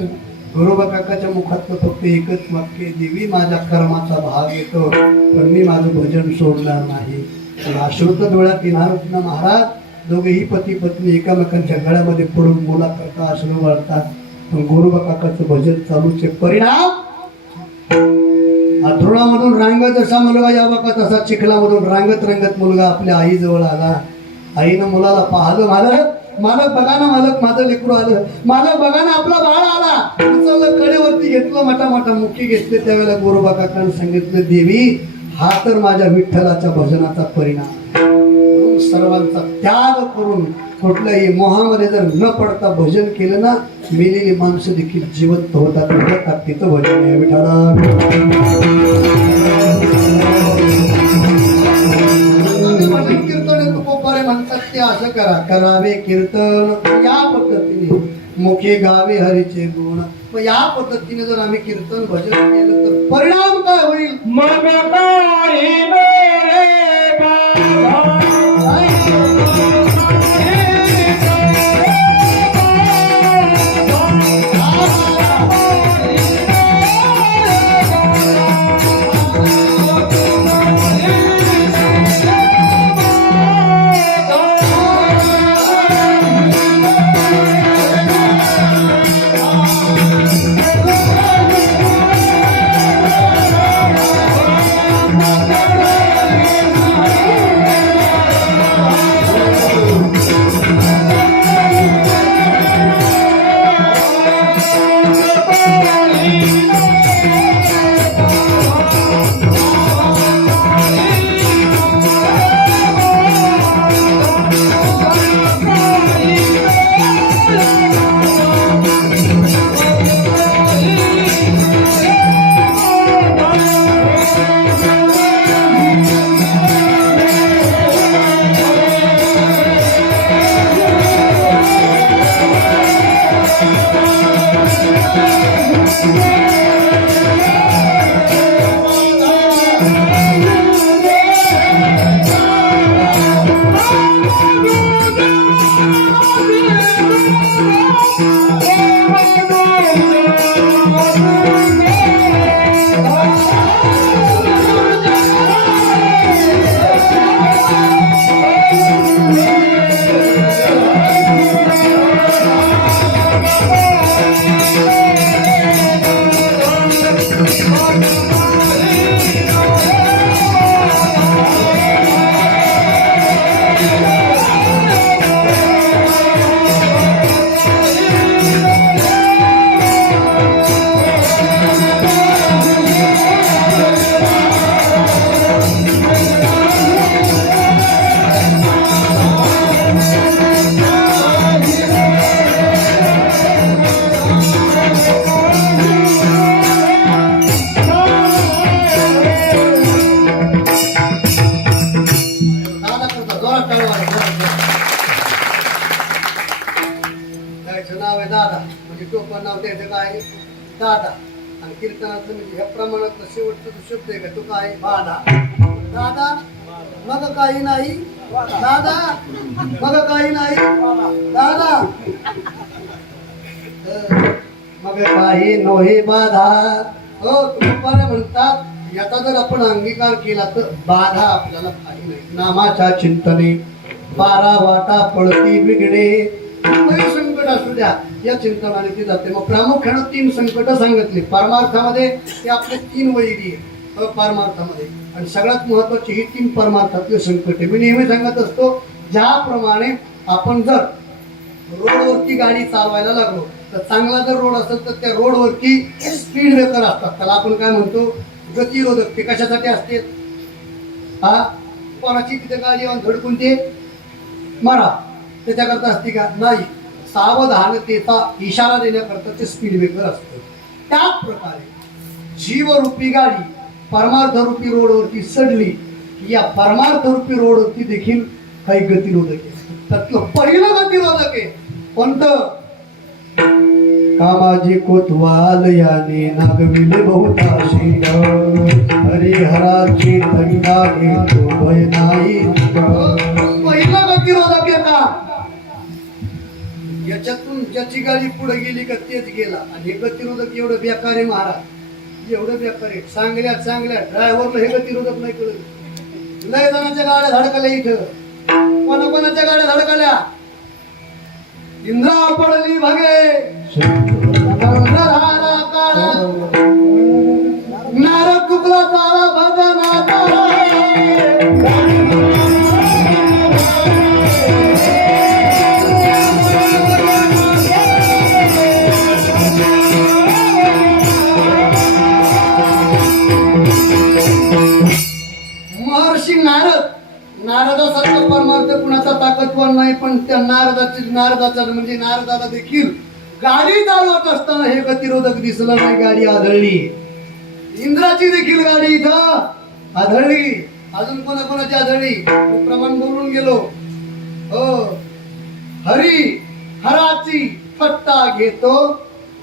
गोरोबा काकाच्या मुखात फक्त एकच वाक्य, देवी माझ्या कर्माचा भाग येतो, पण मी माझं भजन सोडणार नाही. अश्रुत डोळ्यात येणार ना महाराज. दोघेही पती पत्नी एकामेकांच्या गळ्यामध्ये पडून बोला करता अश्रू वाळतात, पण गोरोबा काकाचं भजन चालूचे. परिणाम अथरुणामधून रांगत असा मुलगा या बघा, तसा चिखलामधून रांगत रांगत मुलगा आपल्या आईजवळ आला. आईनं मुलाला पाहिलं, मालक बघा ना, मालक माझं लेकरू आलं, मालक बघा ना, आपला बाळ आला. उचललं, कडेवरती घेतलं, मोठा मुठी घेतले. त्यावेळेला गोरोबा काकांनी सांगितलं, देवी हा तर माझ्या विठ्ठलाच्या भजनाचा परिणाम. सर्वांचा त्याग करून कुठल्याही मोहामध्ये जर न पडता भजन केलं ना, मेलेली माणसं देखील जिवंत होतात. तिथं भजन आहे विठ्ठला. भजन कीर्तन तुकोबारे म्हणतात ते असं करा, करावे कीर्तन या पद्धतीने, मुखे गावे हरीचे गुण. मग या पद्धतीने जर आम्ही कीर्तन भजन केलं तर परिणाम काय होईल? मग पण नाव त्याचं काय दादा. आणि कीर्तनातलं म्हणजे ह्या प्रमाणातलं शेवटचं जो शब्द आहे का तो काय बाधा. दादा मग काही नाही दादा मग काही नाही दादा मग काही नोहे बाधा. हो तुमच्या म्हणतात याचा जर आपण अंगीकार केला तर बाधा आपल्याला काही नाही. नामाच्या चिंतने 12 वाटा पडती बिघडे. कुठलंही संकट असू द्या या चिंतनाने ती जाते. मग प्रामुख्यानं 3 संकट सांगितली परमार्थामध्ये. ते आपले 3 वैरी आहे परमार्थामध्ये. आणि सगळ्यात महत्वाची ही 3 परमार्थातले संकट आहे. मी नेहमी सांगत असतो ज्याप्रमाणे आपण जर रोडवरती गाडी चालवायला लागलो तर चांगला जर रोड असेल तर त्या रोडवरती स्पीड ब्रेकर असतात. त्याला आपण काय म्हणतो गतिरोधक. ते कशासाठी असते हा कोणाची तिथे गाडी येऊन धडकून ते मारा त्याच्याकरता असते का नाही. सावधानतेचा इशारा देण्याकरता ते स्पीड ब्रेकर असतं. त्याच प्रकारे जीवरूपी गाडी परमार्थरूपी रोडवरती चढली की या परमार्थरूपी रोडवरती देखील काही गतिरोधक आहे. त्यातलं पहिलं गतिरोधक आहे कोणतं कामाजी कोतवाल याने नागविले बहुताशी हरिहराची तंगा घेतो भय नाही. पहिला गतिरोधक आहे का याच्यातून ज्याची गाडी पुढे गेली का तेच गेला. आणि हे गतिरोधक एवढं बेकार आहे महाराज एवढं बेकार आहे. चांगल्या ड्रायव्हरला हे गतिरोधक नाही कळत. लय जणांच्या गाड्या धडकल्या इथं. कोणाकोणाच्या गाड्या धडकल्या. इंद्रा पडली भगे नारद चुकला तारा भजनाचा. महर्षी नारदासारखा परमार्थ कुणाचा ताकदवान नाही. पण त्या नारदाचा म्हणजे नारदाला देखील गाडी चालवत असताना हे गतिरोधक दिसलं नाही. गाडी आढळली. इंद्राची देखील गाडी इथं आढळली. अजून कोणाकोणाची आढळली प्रमाण बोलून गेलो. हो हराची थट्टा घेतो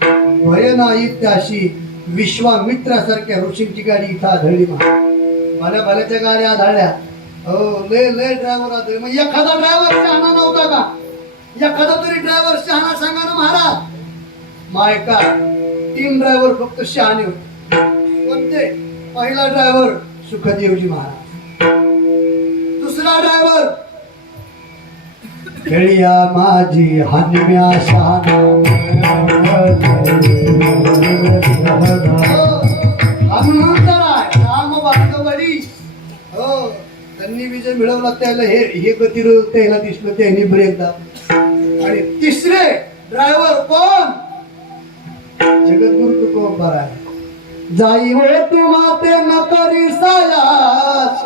भय नाही त्याशी. विश्वामित्रासारख्या ऋषींची गाडी इथं आढळली. भल्याच्या गाड्या आढळल्या. हो लय ड्रायव्हर आढळले. मग एखादा ड्रायव्हर शहाणा नव्हता का. एखादा तरी ड्रायव्हर शहाणा सांगा ना महाराज. मायका 3 ड्रायव्हर फक्त शहाणे होते. कोणते. पहिला ड्रायव्हर सुखदेवजी महाराज. दुसरा ड्रायव्हर खेळिया माझी हानिम्या शहाणा हनुमंतर आहे राम बांधवडी. हो त्यांनी विजय मिळवला. त्याला हे गतिरोधक त्याला दिसलं त्यांनी ब्रेक दाबला. आणि तिसरे ड्रायव्हर कोण जगद्गुरु तुकोबार आहे. जाई हो तुम्हा ते न करी सायास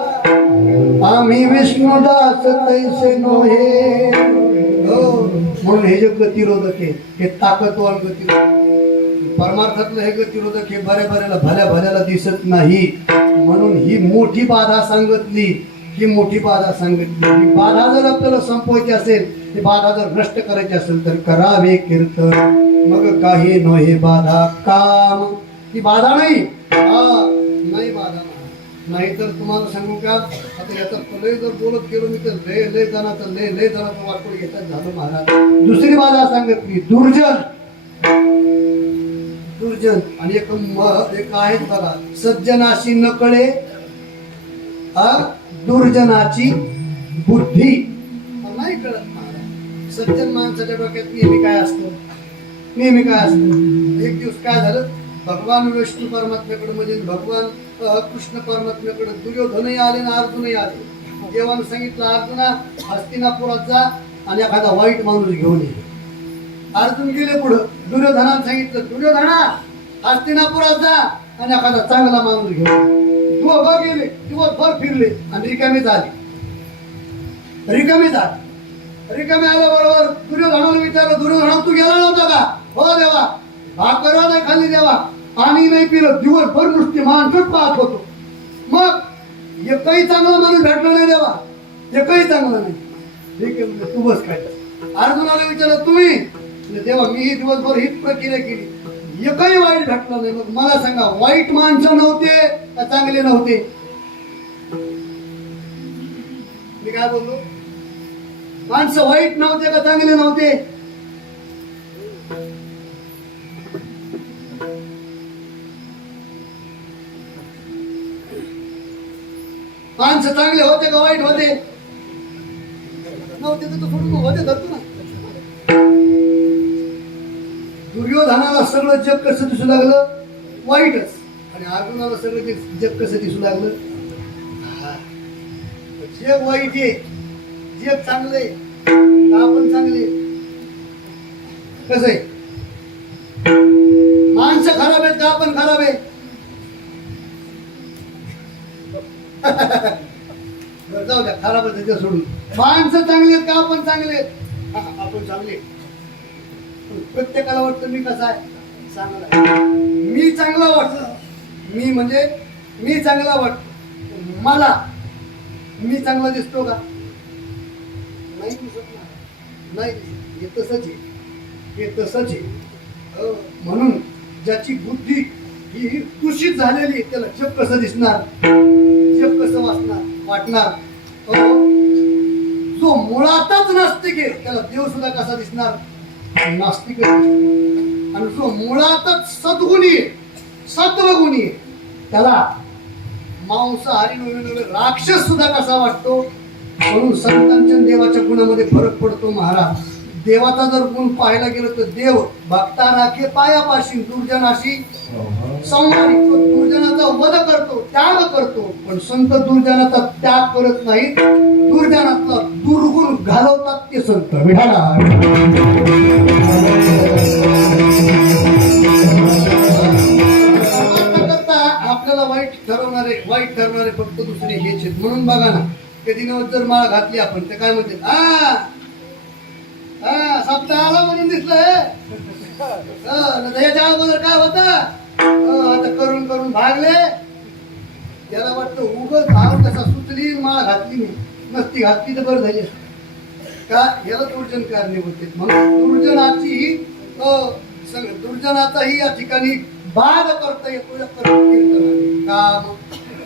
आम्ही विष्णुदास तैसे नोहे. हो म्हणून हे जे गतिरोधक आहे हे ताकदवान गतिरोधक. परमार्थातलं हे गतिरोधक हे भल्याला दिसत नाही. म्हणून ही मोठी बाधा सांगितली. ही मोठी बाधा सांगितली. ही बाधा जर आपल्याला संपवायची असेल ही बाधा जर नष्ट करायची असेल तर करावे कीर्तन मग काही नोहे बाधा काम. ही बाधा नाही नाही बाधा नाही. तर तुम्हाला सांगू का आता याचा लय जर बोलत गेलो मी तर लय जणांचं वाटून घेतात झालं महाराज. दुसरी बाधा सांगितली दुर्जन. आणि एक आहेत बघा सज्जनाशी नकळे दुर्जनाची बुद्धी. नाही कळत महाराज. सज्जन माणसाच्या डोक्यात नेहमी काय असतं. एक दिवस काय झालं भगवान विष्णू परमात्म्याकडे म्हणजे भगवान कृष्ण परमात्म्याकडे दुर्योधनही आले ना अर्जुनही आले. देवानं सांगितलं अर्जुना हस्तिनापुरात जा आणि एखादा वाईट माणूस घेऊन ये. अर्जुन गेले पुढं. दुर्योधनानं सांगितलं दुर्योधना हस्तिनापुरात जा आणि एखादा चांगला माणूस घेऊन. दोघं गेले दिवसभर फिरले आणि रिकामी झाली. रिकामी आल्याबरोबर दुर्योधनाला विचारलं दुर्योधना तू गेला नव्हता का. हो देवा भाकर नाही खाल्ली देवा. पाणी नाही पिलं दिवसभर नुसती माणसंच पाहत होतो. मग एकही चांगला माणूस भेटला नाही देवा. एकही चांगला नाही. ठीक आहे म्हणजे तू बस काय. अर्जुनाला विचारलं तुम्ही दिसलं तेव्हा मी दिवसभर ही प्रक्रिया केली, एकही वाईट भेटलं नाही. मग मला सांगा, वाईट माणसं नव्हते का चांगले नव्हते? मी काय बोललो? माणसं वाईट नव्हते का चांगले नव्हते? माणसं चांगले होते का वाईट होते? नव्हते तर सोडून होते धरतो ना. दुर्योधनाला सगळं जग कसं दिसू लागलं? वाईटच. आणि अर्जुनाला सगळं जग कसं दिसू लागलं? जग वाईट आहे, जग चांगले, आपण चांगले. कसं आहे? माणसं खराब आहेत का आपण खराब आहे? बरं जाऊ द्या, खराब आहे त्याच्या सोडून. माणसं चांगली आहेत का आपण चांगले आहेत? आपण चांगले. प्रत्येकाला वाटतं मी कसा आहे? चांगला आहे. मी चांगला वाटतं, मी म्हणजे मी चांगला वाटतो. मला मी चांगला दिसतो का? नाही दिसत ना. नाही दिसत. हे तसंच आहे, हे तसंच आहे. म्हणून ज्याची बुद्धी ही दूषित झालेली, त्याला जग कसं दिसणार? जग कसं वाटणार? जो मुळातच नास्तिक आहे त्याला देव सुद्धा कसा दिसणार? नास्तिक. आणि जो मुळातच सद्गुणी आहे, सत्वगुणी आहे, त्याला मांसाहारी नव्हे राक्षस सुद्धा कसा वाटतो? म्हणून संतांच्या देवाच्या गुणामध्ये फरक पडतो महाराज. देवाचा जर गुण पाहायला गेलं तर देव भक्ता राखे पायापाशी, दुर्जनाशी संहारी. दुर्जनाचा वध करतो, त्याग करतो, पण संत दुर्जनाचा त्याग करत नाही. दुर्जनातला दुर्गुण घालवतात ते संत. विठाला आपल्याला वाईट ठरवणारे फक्त दुसरे हेच आहेत. म्हणून बघा ना, कधी नव्हत जर माळ घातली आपण तर काय म्हणते? सप्ताह आला म्हणून दिसलं. याच्या अगोदर काय होत? आता करून करून भागले. त्याला वाटतं उगच भाव कसा सुचली, माळ घातली नसती, घातली तर बरं झाली का? याला दुर्जन कारणीभूत. म्हणून दुर्जनाचाही या ठिकाणी बाध करता येतो. काम,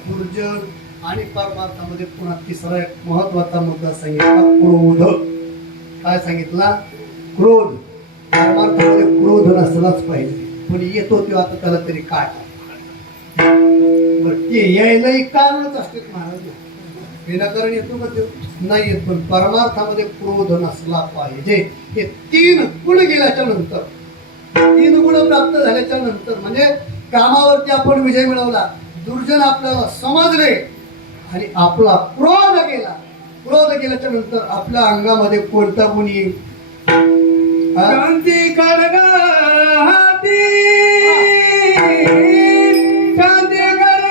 दुर्जन आणि परमार्थामध्ये पुन्हा तिसरा एक महत्वाचा मुद्दा सांगितला, क्रोध. काय सांगितला? क्रोध. परमार्थामध्ये क्रोध नसलाच पाहिजे, पण येतो तेव्हा आता त्याला तरी काय? ते यायलाही कारणच असते महाराज. विनाकारण येतो का ते? नाही येत. पण परमार्थामध्ये क्रोध नसला पाहिजे. हे 3 गुण गेल्याच्या नंतर, 3 गुण प्राप्त झाल्याच्या नंतर, म्हणजे कामावरती आपण विजय मिळवला, दुर्जन आपल्याला समजले आणि आपला क्रोध गेला. क्रोध गेल्याच्या नंतर आपल्या अंगामध्ये कोणता गुण येईल? शांती खडग हाती, शांती खडग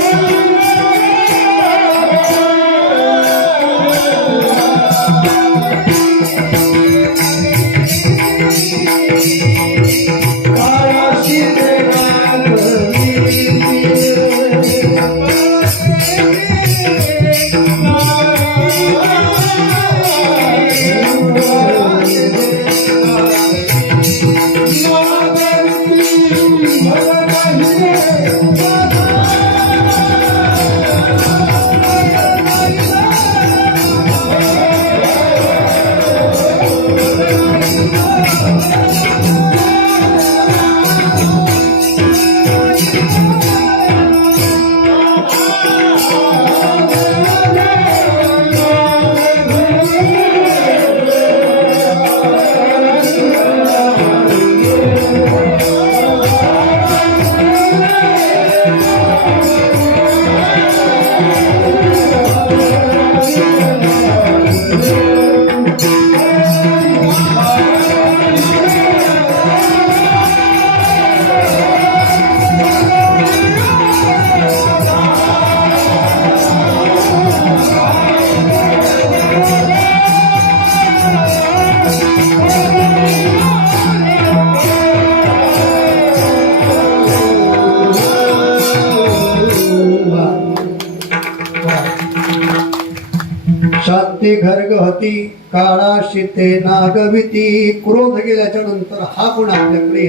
Oh शांती घरगहती काळाशी ते नागविती. क्रोध गेल्याच्या नंतर हा गुण आपल्याकडे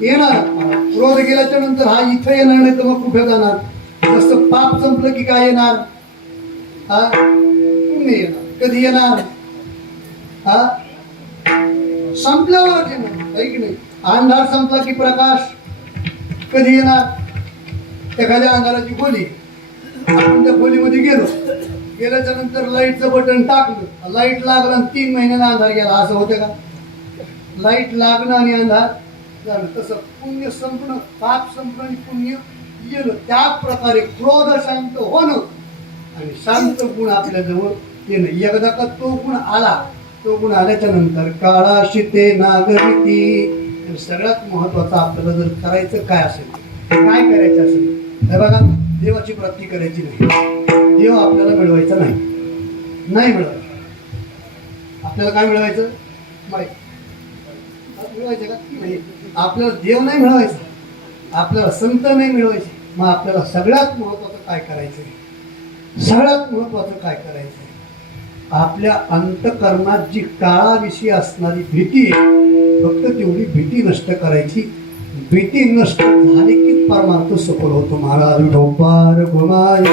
येणार. क्रोध गेल्याच्या नंतर हा इथं येणार नाही तर मग कुठे जाणार? जसं पाप संपलं की काय येणार? हा पुण्य येणार. कधी येणार? हा संपल्यावर येणार, आहे की नाही? अंधार संपला की प्रकाश कधी येणार? एखाद्या अंधाराची खोली, आपण त्या खोलीमध्ये गेल्याच्या नंतर लाईटचं बटन टाकलं, लाईट लागलं आणि 3 महिन्याला अंधार गेला, असं होतं का? लाईट लागणं आणि अंधार झालं. तसं पुण्य संपणं, पाप संपणं आणि पुण्य येणं. त्या प्रकारे क्रोध शांत होणं आणि शांत गुण आपल्या जवळ येणं. एकदा का तो गुण आला, तो गुण आल्याच्या नंतर काळाशी ते नागरिती. सगळ्यात महत्वाचं आपल्याला जर करायचं काय असेल, काय करायचं असेल, तर बघा, देवाची प्राप्ती करायची नाही. देव आपल्याला मिळवायचा नाही मिळवायचं. आपल्याला काय मिळवायचं? मिळवायचं का नाही? आपल्याला देव नाही मिळवायचा, आपल्याला संत नाही मिळवायचे. मग आपल्याला सगळ्यात महत्वाचं काय करायचंय? सगळ्यात महत्वाचं काय करायचंय? आपल्या अंतकरणात जी काळाविषयी असणारी भीती आहे, फक्त तेवढी भीती नष्ट करायची. भीती नष्ट झाली की परमार्थ सफल होतो. महाराज विठोबार गुणाय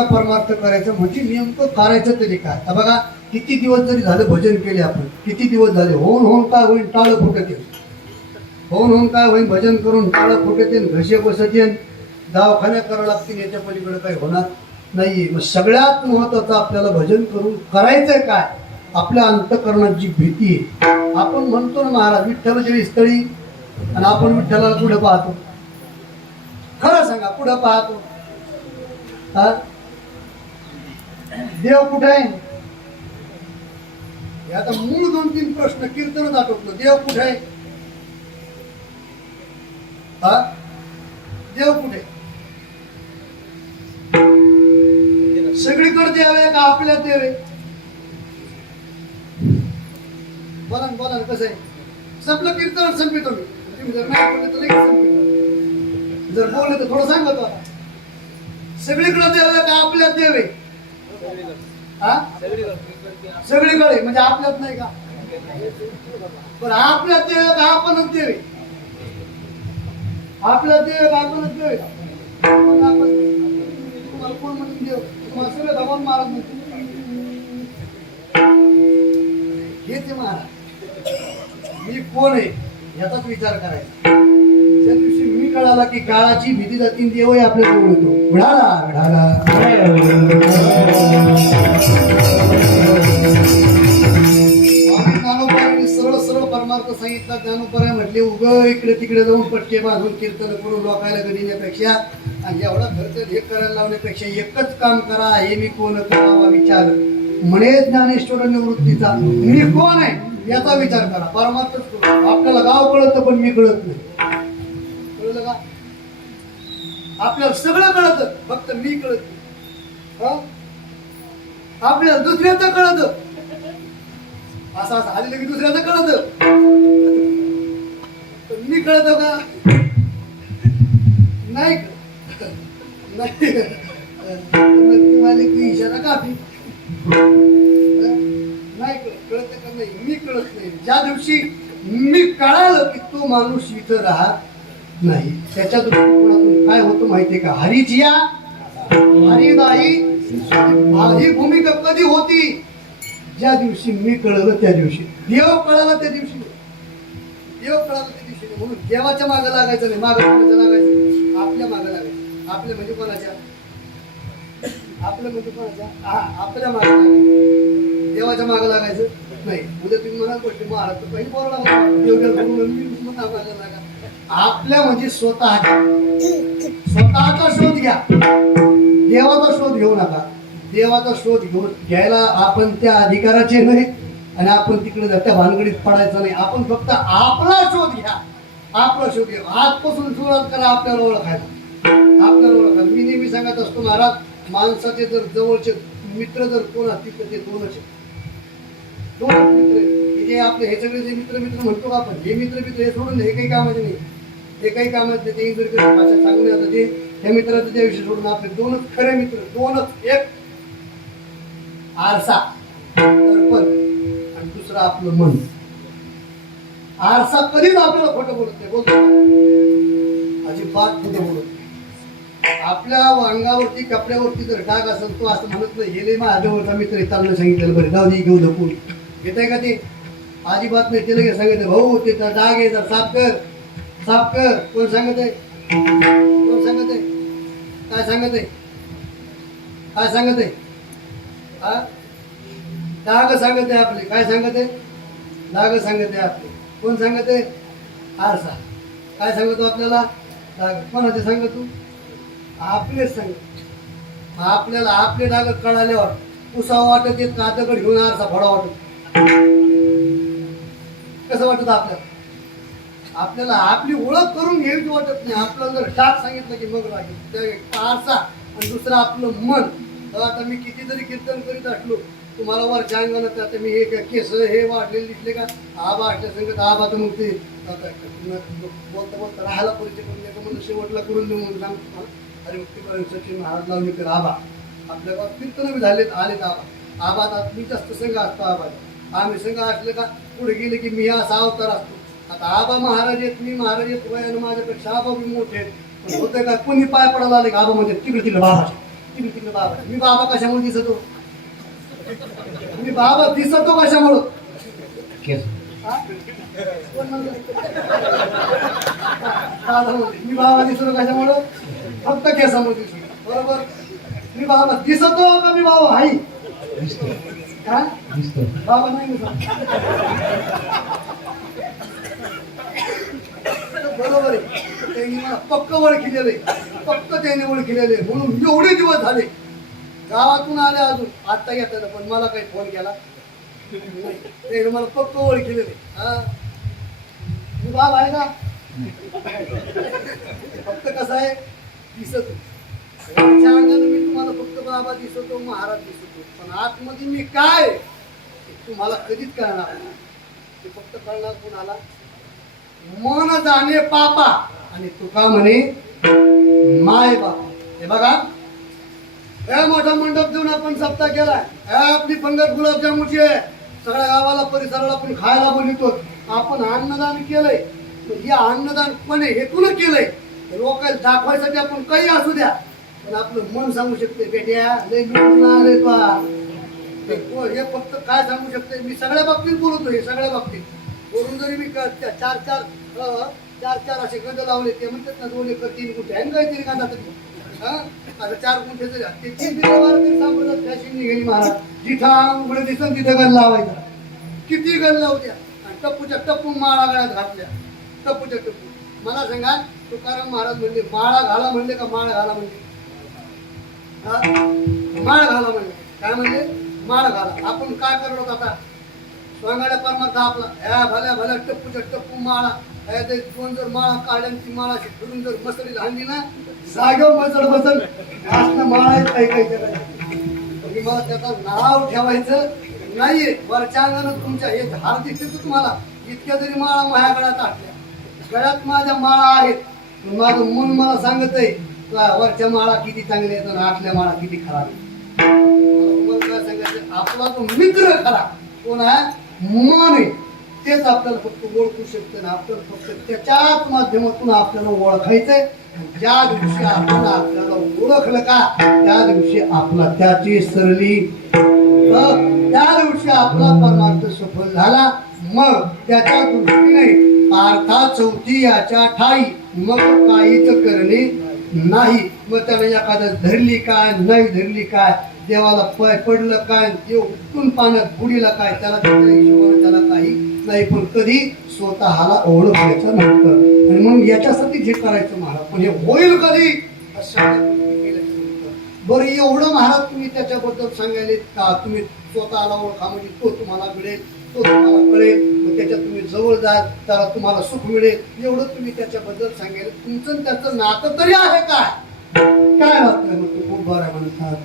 परमार्थ करायचा म्हणजे नेमकं करायचं तरी काय? बघा, किती दिवस जरी झालं भजन केले आपण, किती दिवस झाले, होऊन काय होईल? टाळं फुटत येईल. होऊन काय होईल? भजन करून टाळं फुटत येईल, घसे बसत येईल, दवाखान्या करावं लागतील. याच्या पलीकडे काही होणार नाही. मग सगळ्यात महत्वाचं आपल्याला भजन करून करायचंय काय? आपल्या अंतकरणात जी भीती आहे, आपण म्हणतो ना महाराज विठ्ठलाच्या स्थळी, आणि आपण विठ्ठलाला पुढे पाहतो. खरं सांगा, पुढे पाहतो. हा देव कुठे आहे? आता मूळ 2-3 प्रश्न कीर्तनच आटोपलं. देव कुठे आहे? हा देव कुठे? सगळीकडे देव आहे का आपल्या देव आहे? बोला कसं आहे? संपलं कीर्तन, संपितो मी. तुम्ही जर नाही बोलले तर लगेच संपितो, जर बोलले तर थोडं सांगतो. आता सगळीकडे देव आहे का आपल्यात देव आहे? हा सगळीकडे म्हणजे आपल्यात नाही का? पण आपल्यात देव आहे का आपणच देव आहे? आपल्यात देव आहे का आपणच देव आहे? तुम्हाला कोण म्हणून देव? तुम्हाला सगळं भगवान महाराज म्हणतो. हे ते महाराज मी कोण आहे याचाच विचार करायचा. त्या दिवशी मी कळाला की काळाची भीती जाती, देवही आपल्या जवळ येतो. घडाला ज्ञानोबाने सरळ सरळ परमार्थ सांगितला. ज्ञानोबाने म्हटले, उग इकडे तिकडे जाऊन पटके बांधून कीर्तन करून लोकायला गणिण्यापेक्षा आणि एवढा खर्च हे करायला लावण्यापेक्षा एकच काम करा, हे मी कोण करावा विचार. म्हणे ज्ञानेश्वर निवृत्तीचा मी कोण आहे याचा विचार करा. परमार्थच करू. आपल्याला गाव कळतं पण मी कळत नाही. कळलं का? आपल्याला सगळं कळतं, फक्त मी कळत नाही. आपल्याला दुसऱ्याचं कळतं, असं आलेलं की दुसऱ्याचं कळतं, मी कळतो का? नाही इशारा काफी नाही कळत का? नाही, मी कळत नाही. ज्या दिवशी मी कळालं की तो माणूस इथं राहत नाही, त्याच्या दृष्टिकोनातून काय होतं माहितीये का? हरिजिया हरिदाई ही भूमिका कधी होती? ज्या दिवशी मी कळलं त्या दिवशी. देव कळाला त्या दिवशी, देव कळाला त्या दिवशी. म्हणून देवाच्या मागे लागायचं नाही, मागे कोणाच्या लागायचं? आपल्या मागे लागायचं. आपल्या म्हणजे कोणाच्या? आपलं म्हणजे कोणाच्या आपल्या मागे लागायचं. देवाच्या मागे लागायचं नाही. उद्या तुम्ही म्हणाल गोष्टी महाराज तर काही बोलावं लागलं एवढ्या करून मी म्हणा माझ्या लागा. आपल्या म्हणजे स्वतःचा शोध घ्या. देवाचा शोध घेऊ नका. देवाचा शोध घ्यायला आपण त्या अधिकाराचे नाही आणि आपण तिकडे त्या भानगडीत पडायचं नाही. आपण फक्त आपला शोध घ्या. आपला शोध घ्या. आजपासून सुरुवात करा आपल्याला ओळखायला. आपल्याला ओळखायला मी नेहमी सांगत असतो महाराज माणसाचे जर जवळचे मित्र जर कोण असतील तर ते दोनच आहेत. दोनच मित्र आहेत. जे आपले हे सगळे जे मित्र म्हणतो का आपण हे मित्र हे सोडून हे काही कामाचे नाही. हे काही कामाचे ते इंग्रजी भाषा सांगून आता ते हे मित्राचं त्याविषयी सोडून आपले दोनच खरे मित्र. दोनच. एक आरसा दर्पण आणि दुसरं आपलं मन. आरसा कधीच आपल्याला खोटं बोलत नाही. बोलतो अजिबात खोटं बोलत नाही. आपल्या अंगावरती कपड्यावरती जर डाग असेल तो असं म्हणत नाही हे माझ्या जवळचा मित्र चाललं सांगितलं बरं जाऊ दे घेऊ धपून घेत आहे का ते. अजिबात नाही. ते लगेच सांगितलं भाऊ ते डाग आहे तर साफ कर साफ कर. कोण सांगत आहे? कोण सांगत आहे? काय सांगत आहे? काय सांगत आहे? हा डाग सांगत आहे आपले. काय सांगत आहे? डाग सांगत आहे आपले. कोण सांगत आहे? आरसा. काय सांगतो आपल्याला? डाग. कोणाचे सांगतो? आपलेच सांगत. आपल्याला आपले डाग कळाल्यावर पुसावं वाटत येत का दगड घेऊन आरसा फोडा वाटत? कसं वाटत आपल्याला? आपल्याला आपली ओळख करून घ्यायची वाटत नाही. आपल्याला जर डाग सांगितलं की मग लागेल आरसा आणि दुसरं आपलं मन. तर आता मी किती जरी कीर्तन करीत असलो तुम्हाला वरच्या अंगानं आता मी हे केस हे वाढलेले दिसले का आबा असल्या सांगत आबा तर मग ते बोलता बोलता राहायला परिचय करून द्यायचं म्हणून शेवटला करून देऊ म्हणून सांगतो. अरे मुक्तीपर्यंत सचिन महाराज लावणी कर आबा. आपल्या गावात कीर्तन बी झालेत आलेत आबा. आबा मी जास्त संघ असतो. आबा आम्ही संघ असले का पुढे गेले की मी असा अवतार असतो. आता आबा महाराज येत मी महाराज येत वयानं माझ्यापेक्षा आबा मी मोठे आहेत. होतं का कोणी पाय पडायला आले का आबा म्हणजे तिकडे तिकडे बाबा तिकडे तिकडे बाबा. मी बाबा कशामुळे दिसतो? मी बाबा दिसतो कशामुळं? मी बाबा दिसतो कशामुळं? फक्त केसामुळे दिसतो. बरोबर. मी बाबा दिसतो का मी बाबा आई बाबा नाही बरोबर आहे. त्यांनी मला पक्क ओळखीलेले फक्त त्याने ओळखीलेले म्हणून एवढे दिवस झाले गावातून आले अजून आता येतात पण मला काही फोन केला त्याने मला पक्क ओळखीलेले. हा मी बाबा आहे का? फक्त कसं आहे दिसतो. अंगाने मी तुम्हाला फक्त बाबा दिसतो महाराज दिसतो पण आतमध्ये मी काय तुम्हाला कधीच कळणार नाही. ते फक्त कळणार कोणाला? मन जाणे पापा आणि तुका म्हणे माय बापा. हे बघा हे मोठा मंडप देऊन आपण सप्ताह केला. आपली पंगत गुलाबजामुनची आहे. सगळ्या गावाला परिसराला आपण खायला बोलतो. आपण अन्नदान केलंय. हे अन्नदान कोणी हेतून केलंय लोकांना दाखवायसाठी. आपण काही असू द्या पण आपलं मन सांगू शकते बेट्या लय मिळून आले हे फक्त काय सांगू शकते. मी सगळ्या बाबतीत बोलतो. हे सगळ्या बाबतीत बोलून जरी मी चार चार असे गंध लावले ते म्हणतात ना 2 एकर 3 गुंठे आहे काहीतरी गांधा तरी आता 4 गुंठे जरी ते 3 सांभाळतात फॅशन निघाली महाराज. जिथं उघडे दिसन तिथे गण लावायचा. किती गण लावत्या आणि टप्पूच्या टप्पू माळा गळ्यात घातल्या. टप्पूच्या टप्पू. मला सांगा तुकाराम महाराज म्हणले माळा घाला म्हणले का माळ घाला म्हणले? माळ घाला म्हणले. काय म्हणले? माळ घाला. आपण काय करलो आता स्वांगाड्या परमार्थ आपला ह्या भल्या भल्या टप्पूच्या टप्पू माळा ते 2 जर माळा काढ्यांची माळा फिरून जर मसरी हाणली ना जागेवर बसड बसल असं माळा काही काही मला त्याचं नाव ठेवायचं नाहीये. वरच्या अंगानं तुमच्या हे हार दिसते तुम्हाला इतक्या जरी माळा माझ्या गळ्यात टाकल्या गळ्यात माझ्या माळा आहेत माझं मन मला सांगत आहे वरच्या माळा किती चांगल्या आहेत आणि आतल्या माळा किती खराब आहेत. काय सांगायचं आपला तो मित्र खरा कोण आहे? मन आहे. तेच आपल्याला फक्त ओळखू शकतं ना. आपल्याला फक्त त्याच्याच माध्यमातून आपल्याला ओळखायचंय. ज्या दिवशी आपण आपल्याला ओळखलं का त्या दिवशी आपला त्याची सरली त्या दिवशी आपला परमार्थ सफल झाला. मग त्याच्या दृष्टीने पार्था चौथी याच्या ठाई मग काहीच करणे नाही. मग त्याला एखादं धरली काय नाही धरली काय, देवाला पाय पडलं काय, देव उठून पाण्यात बुडीला काय, त्याला त्याच्या हिशोबाने त्याला काही नाही. पण कधी स्वतःला ओळखायचं नव्हतं. आणि मग याच्यासाठी जे करायचं महाराज, पण हे होईल कधी अशा बरं एवढं महाराज तुम्ही त्याच्याबद्दल सांगायले का, तुम्ही स्वतःला ओळखा म्हणजे तो तुम्हाला मिळेल, तो तुम्हाला कळेल, मग त्याच्यात तुम्ही जवळ जाल त्याला तुम्हाला सुख मिळेल, एवढं तुम्ही त्याच्याबद्दल सांगायला. तुमचं आणि त्याचं नातं तरी आहे काय, काय वाटतंय मग तू खूप बरं म्हणतात.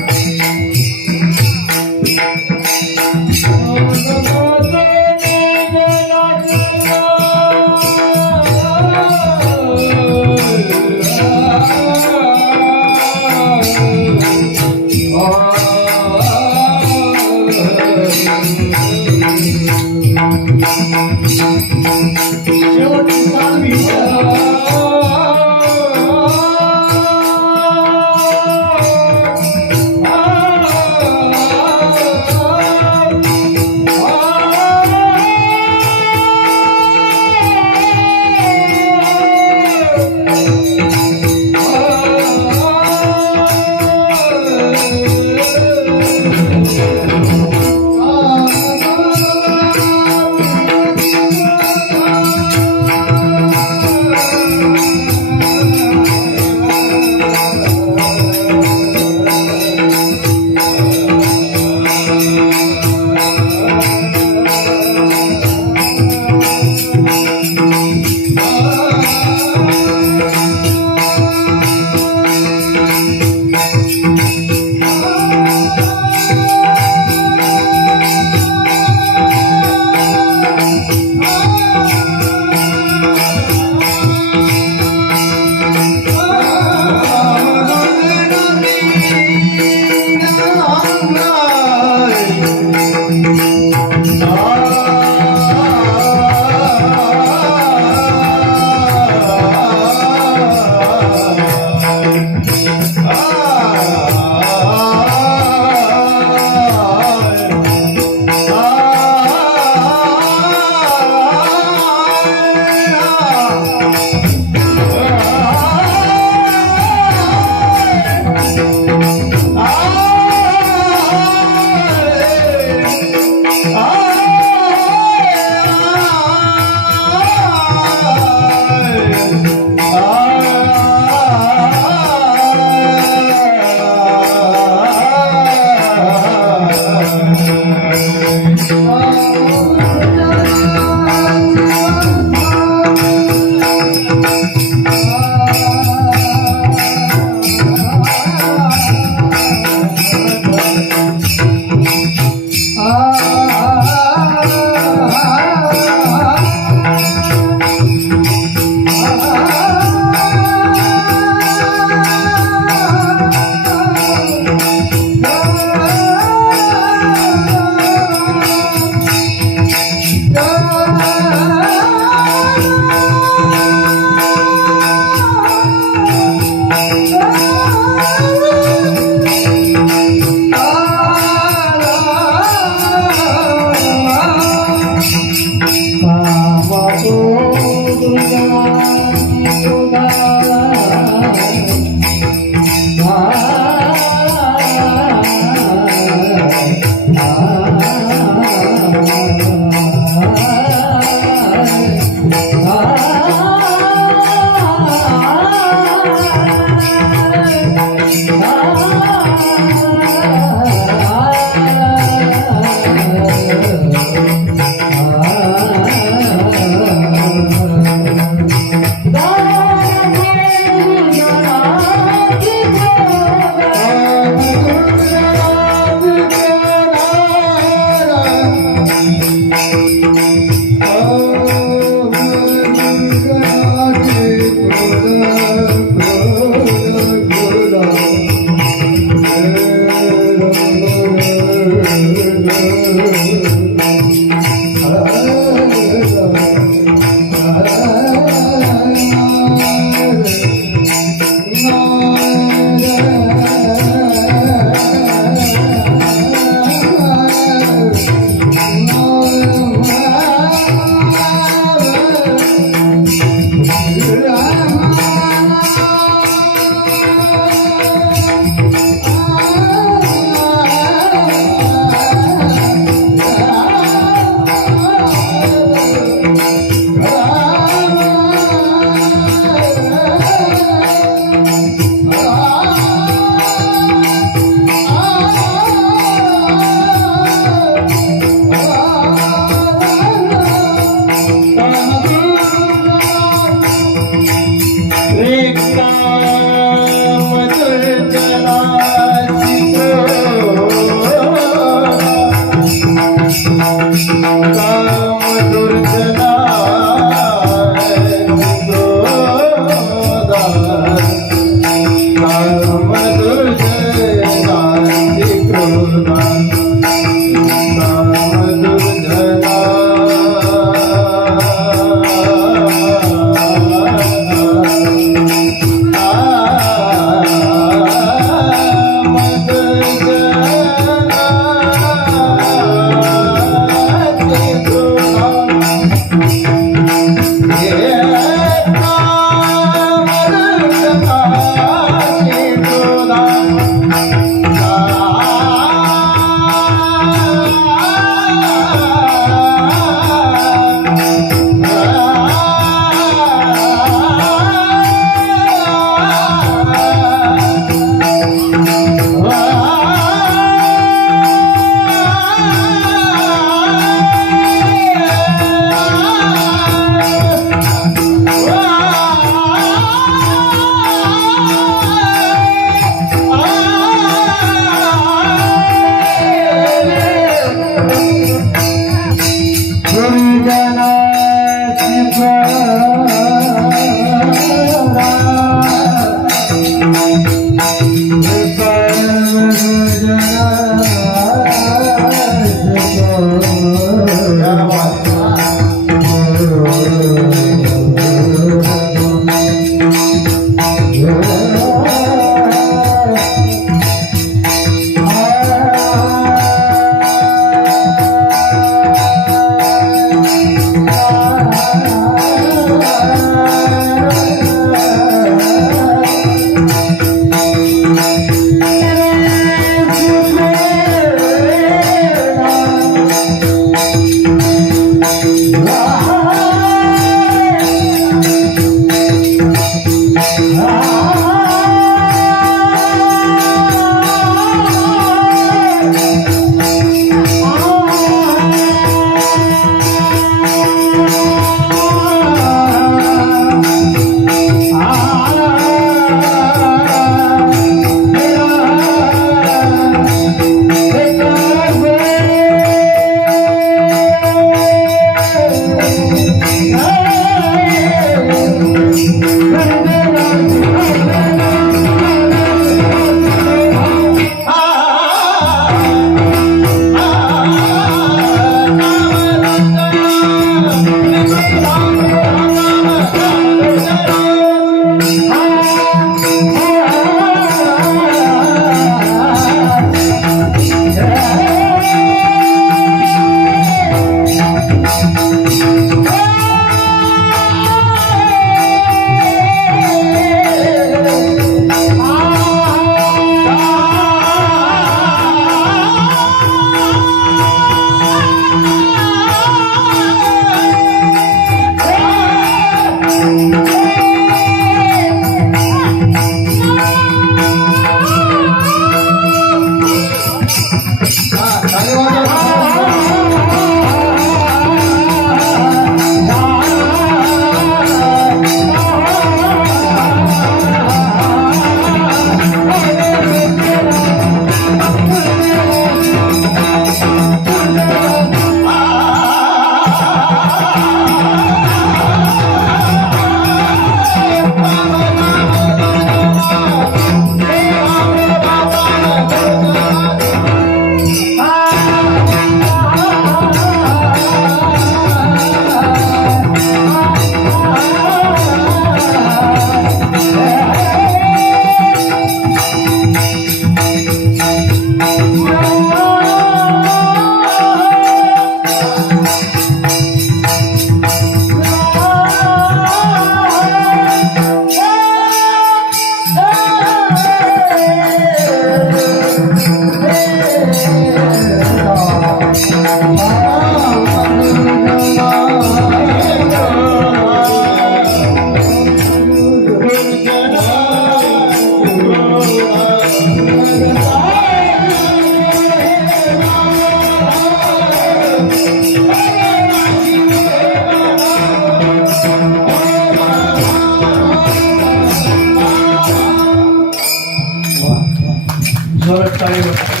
जोरात टाळी वाजवा.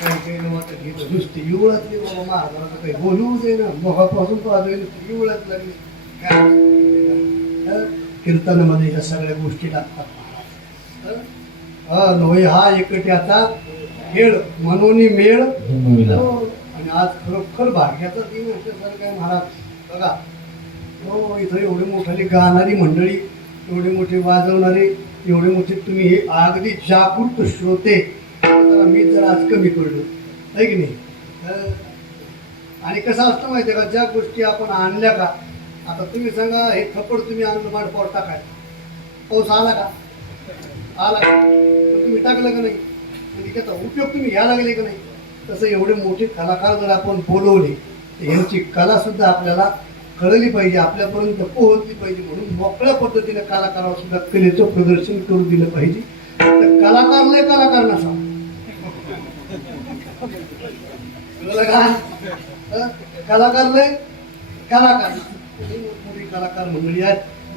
काही नव्हतं घेत नुसती युवळातली बाबा महाराजांना काही बोलवू दे ना मोहापासून पाहतोय नुसती युवळात लागली काय कीर्तनामध्ये ह्या सगळ्या गोष्टी टाकतात नव्हे हा एकट्याचा खेळ मनोनी मेळ आणि आज खरोखर भाग्याचा दिन असल्यासारखं आहे महाराज बघा हो इथं एवढी मोठाली गाणारी मंडळी एवढे मोठे वाजवणारे एवढे मोठे तुम्ही हे अगदी जागृत श्रोते मी जर आज कमी पडलो आहे की नाही आणि कसं असतं माहिती आहे का ज्या गोष्टी आपण आणल्या का आता तुम्ही सांगा हे थप्पड तुम्ही आणलं मांडपावर टाकाय पाऊस आला का आला का पण तुम्ही टाकलं का नाही म्हणजे त्याचा उपयोग तुम्ही घ्यायला लागले का नाही तसं एवढे मोठे कलाकार जर आपण बोलवले तर यांची कलासुद्धा आपल्याला कळली पाहिजे आपल्यापर्यंत पोहोचली पाहिजे म्हणून मोकळ्या पद्धतीने कलाकाराला सुद्धा कलेचं प्रदर्शन करून दिलं पाहिजे तर कलाकार लय कलाकार नसा कलाकार लय कलाकार मोठी कलाकार मंडळी आहेत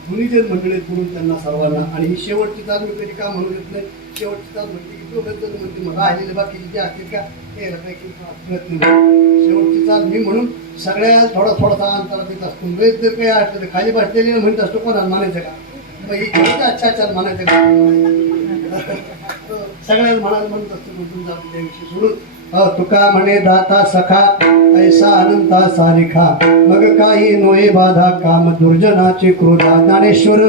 गुणीजन मंडळी म्हणून त्यांना सर्वांना आणि ही शेवटची तास मी कधी का म्हणू देत नाही शेवटची तास म्हणते की दोघं म्हणते मग राहिलेले बाकीचे जे असतील का यायला काही प्रयत्न नाही. शेवटची चाल मी म्हणून सगळ्या थोडा अंतरात येत असतो. वेळ जर काही असलं तर खाली बसलेले म्हणत असतो कोणाला म्हणायचं का मग ही खरंच अच्छा चाल म्हणायचं का सगळ्याला म्हणायला म्हणत असतो म्हणून जातो त्याविषयी सोडून. तुका म्हणे दाता सखा ऐसा अनंता सारिखा मग काही नोये बाधा काम दुर्जनाचे क्रोधा. ज्ञानेश्वर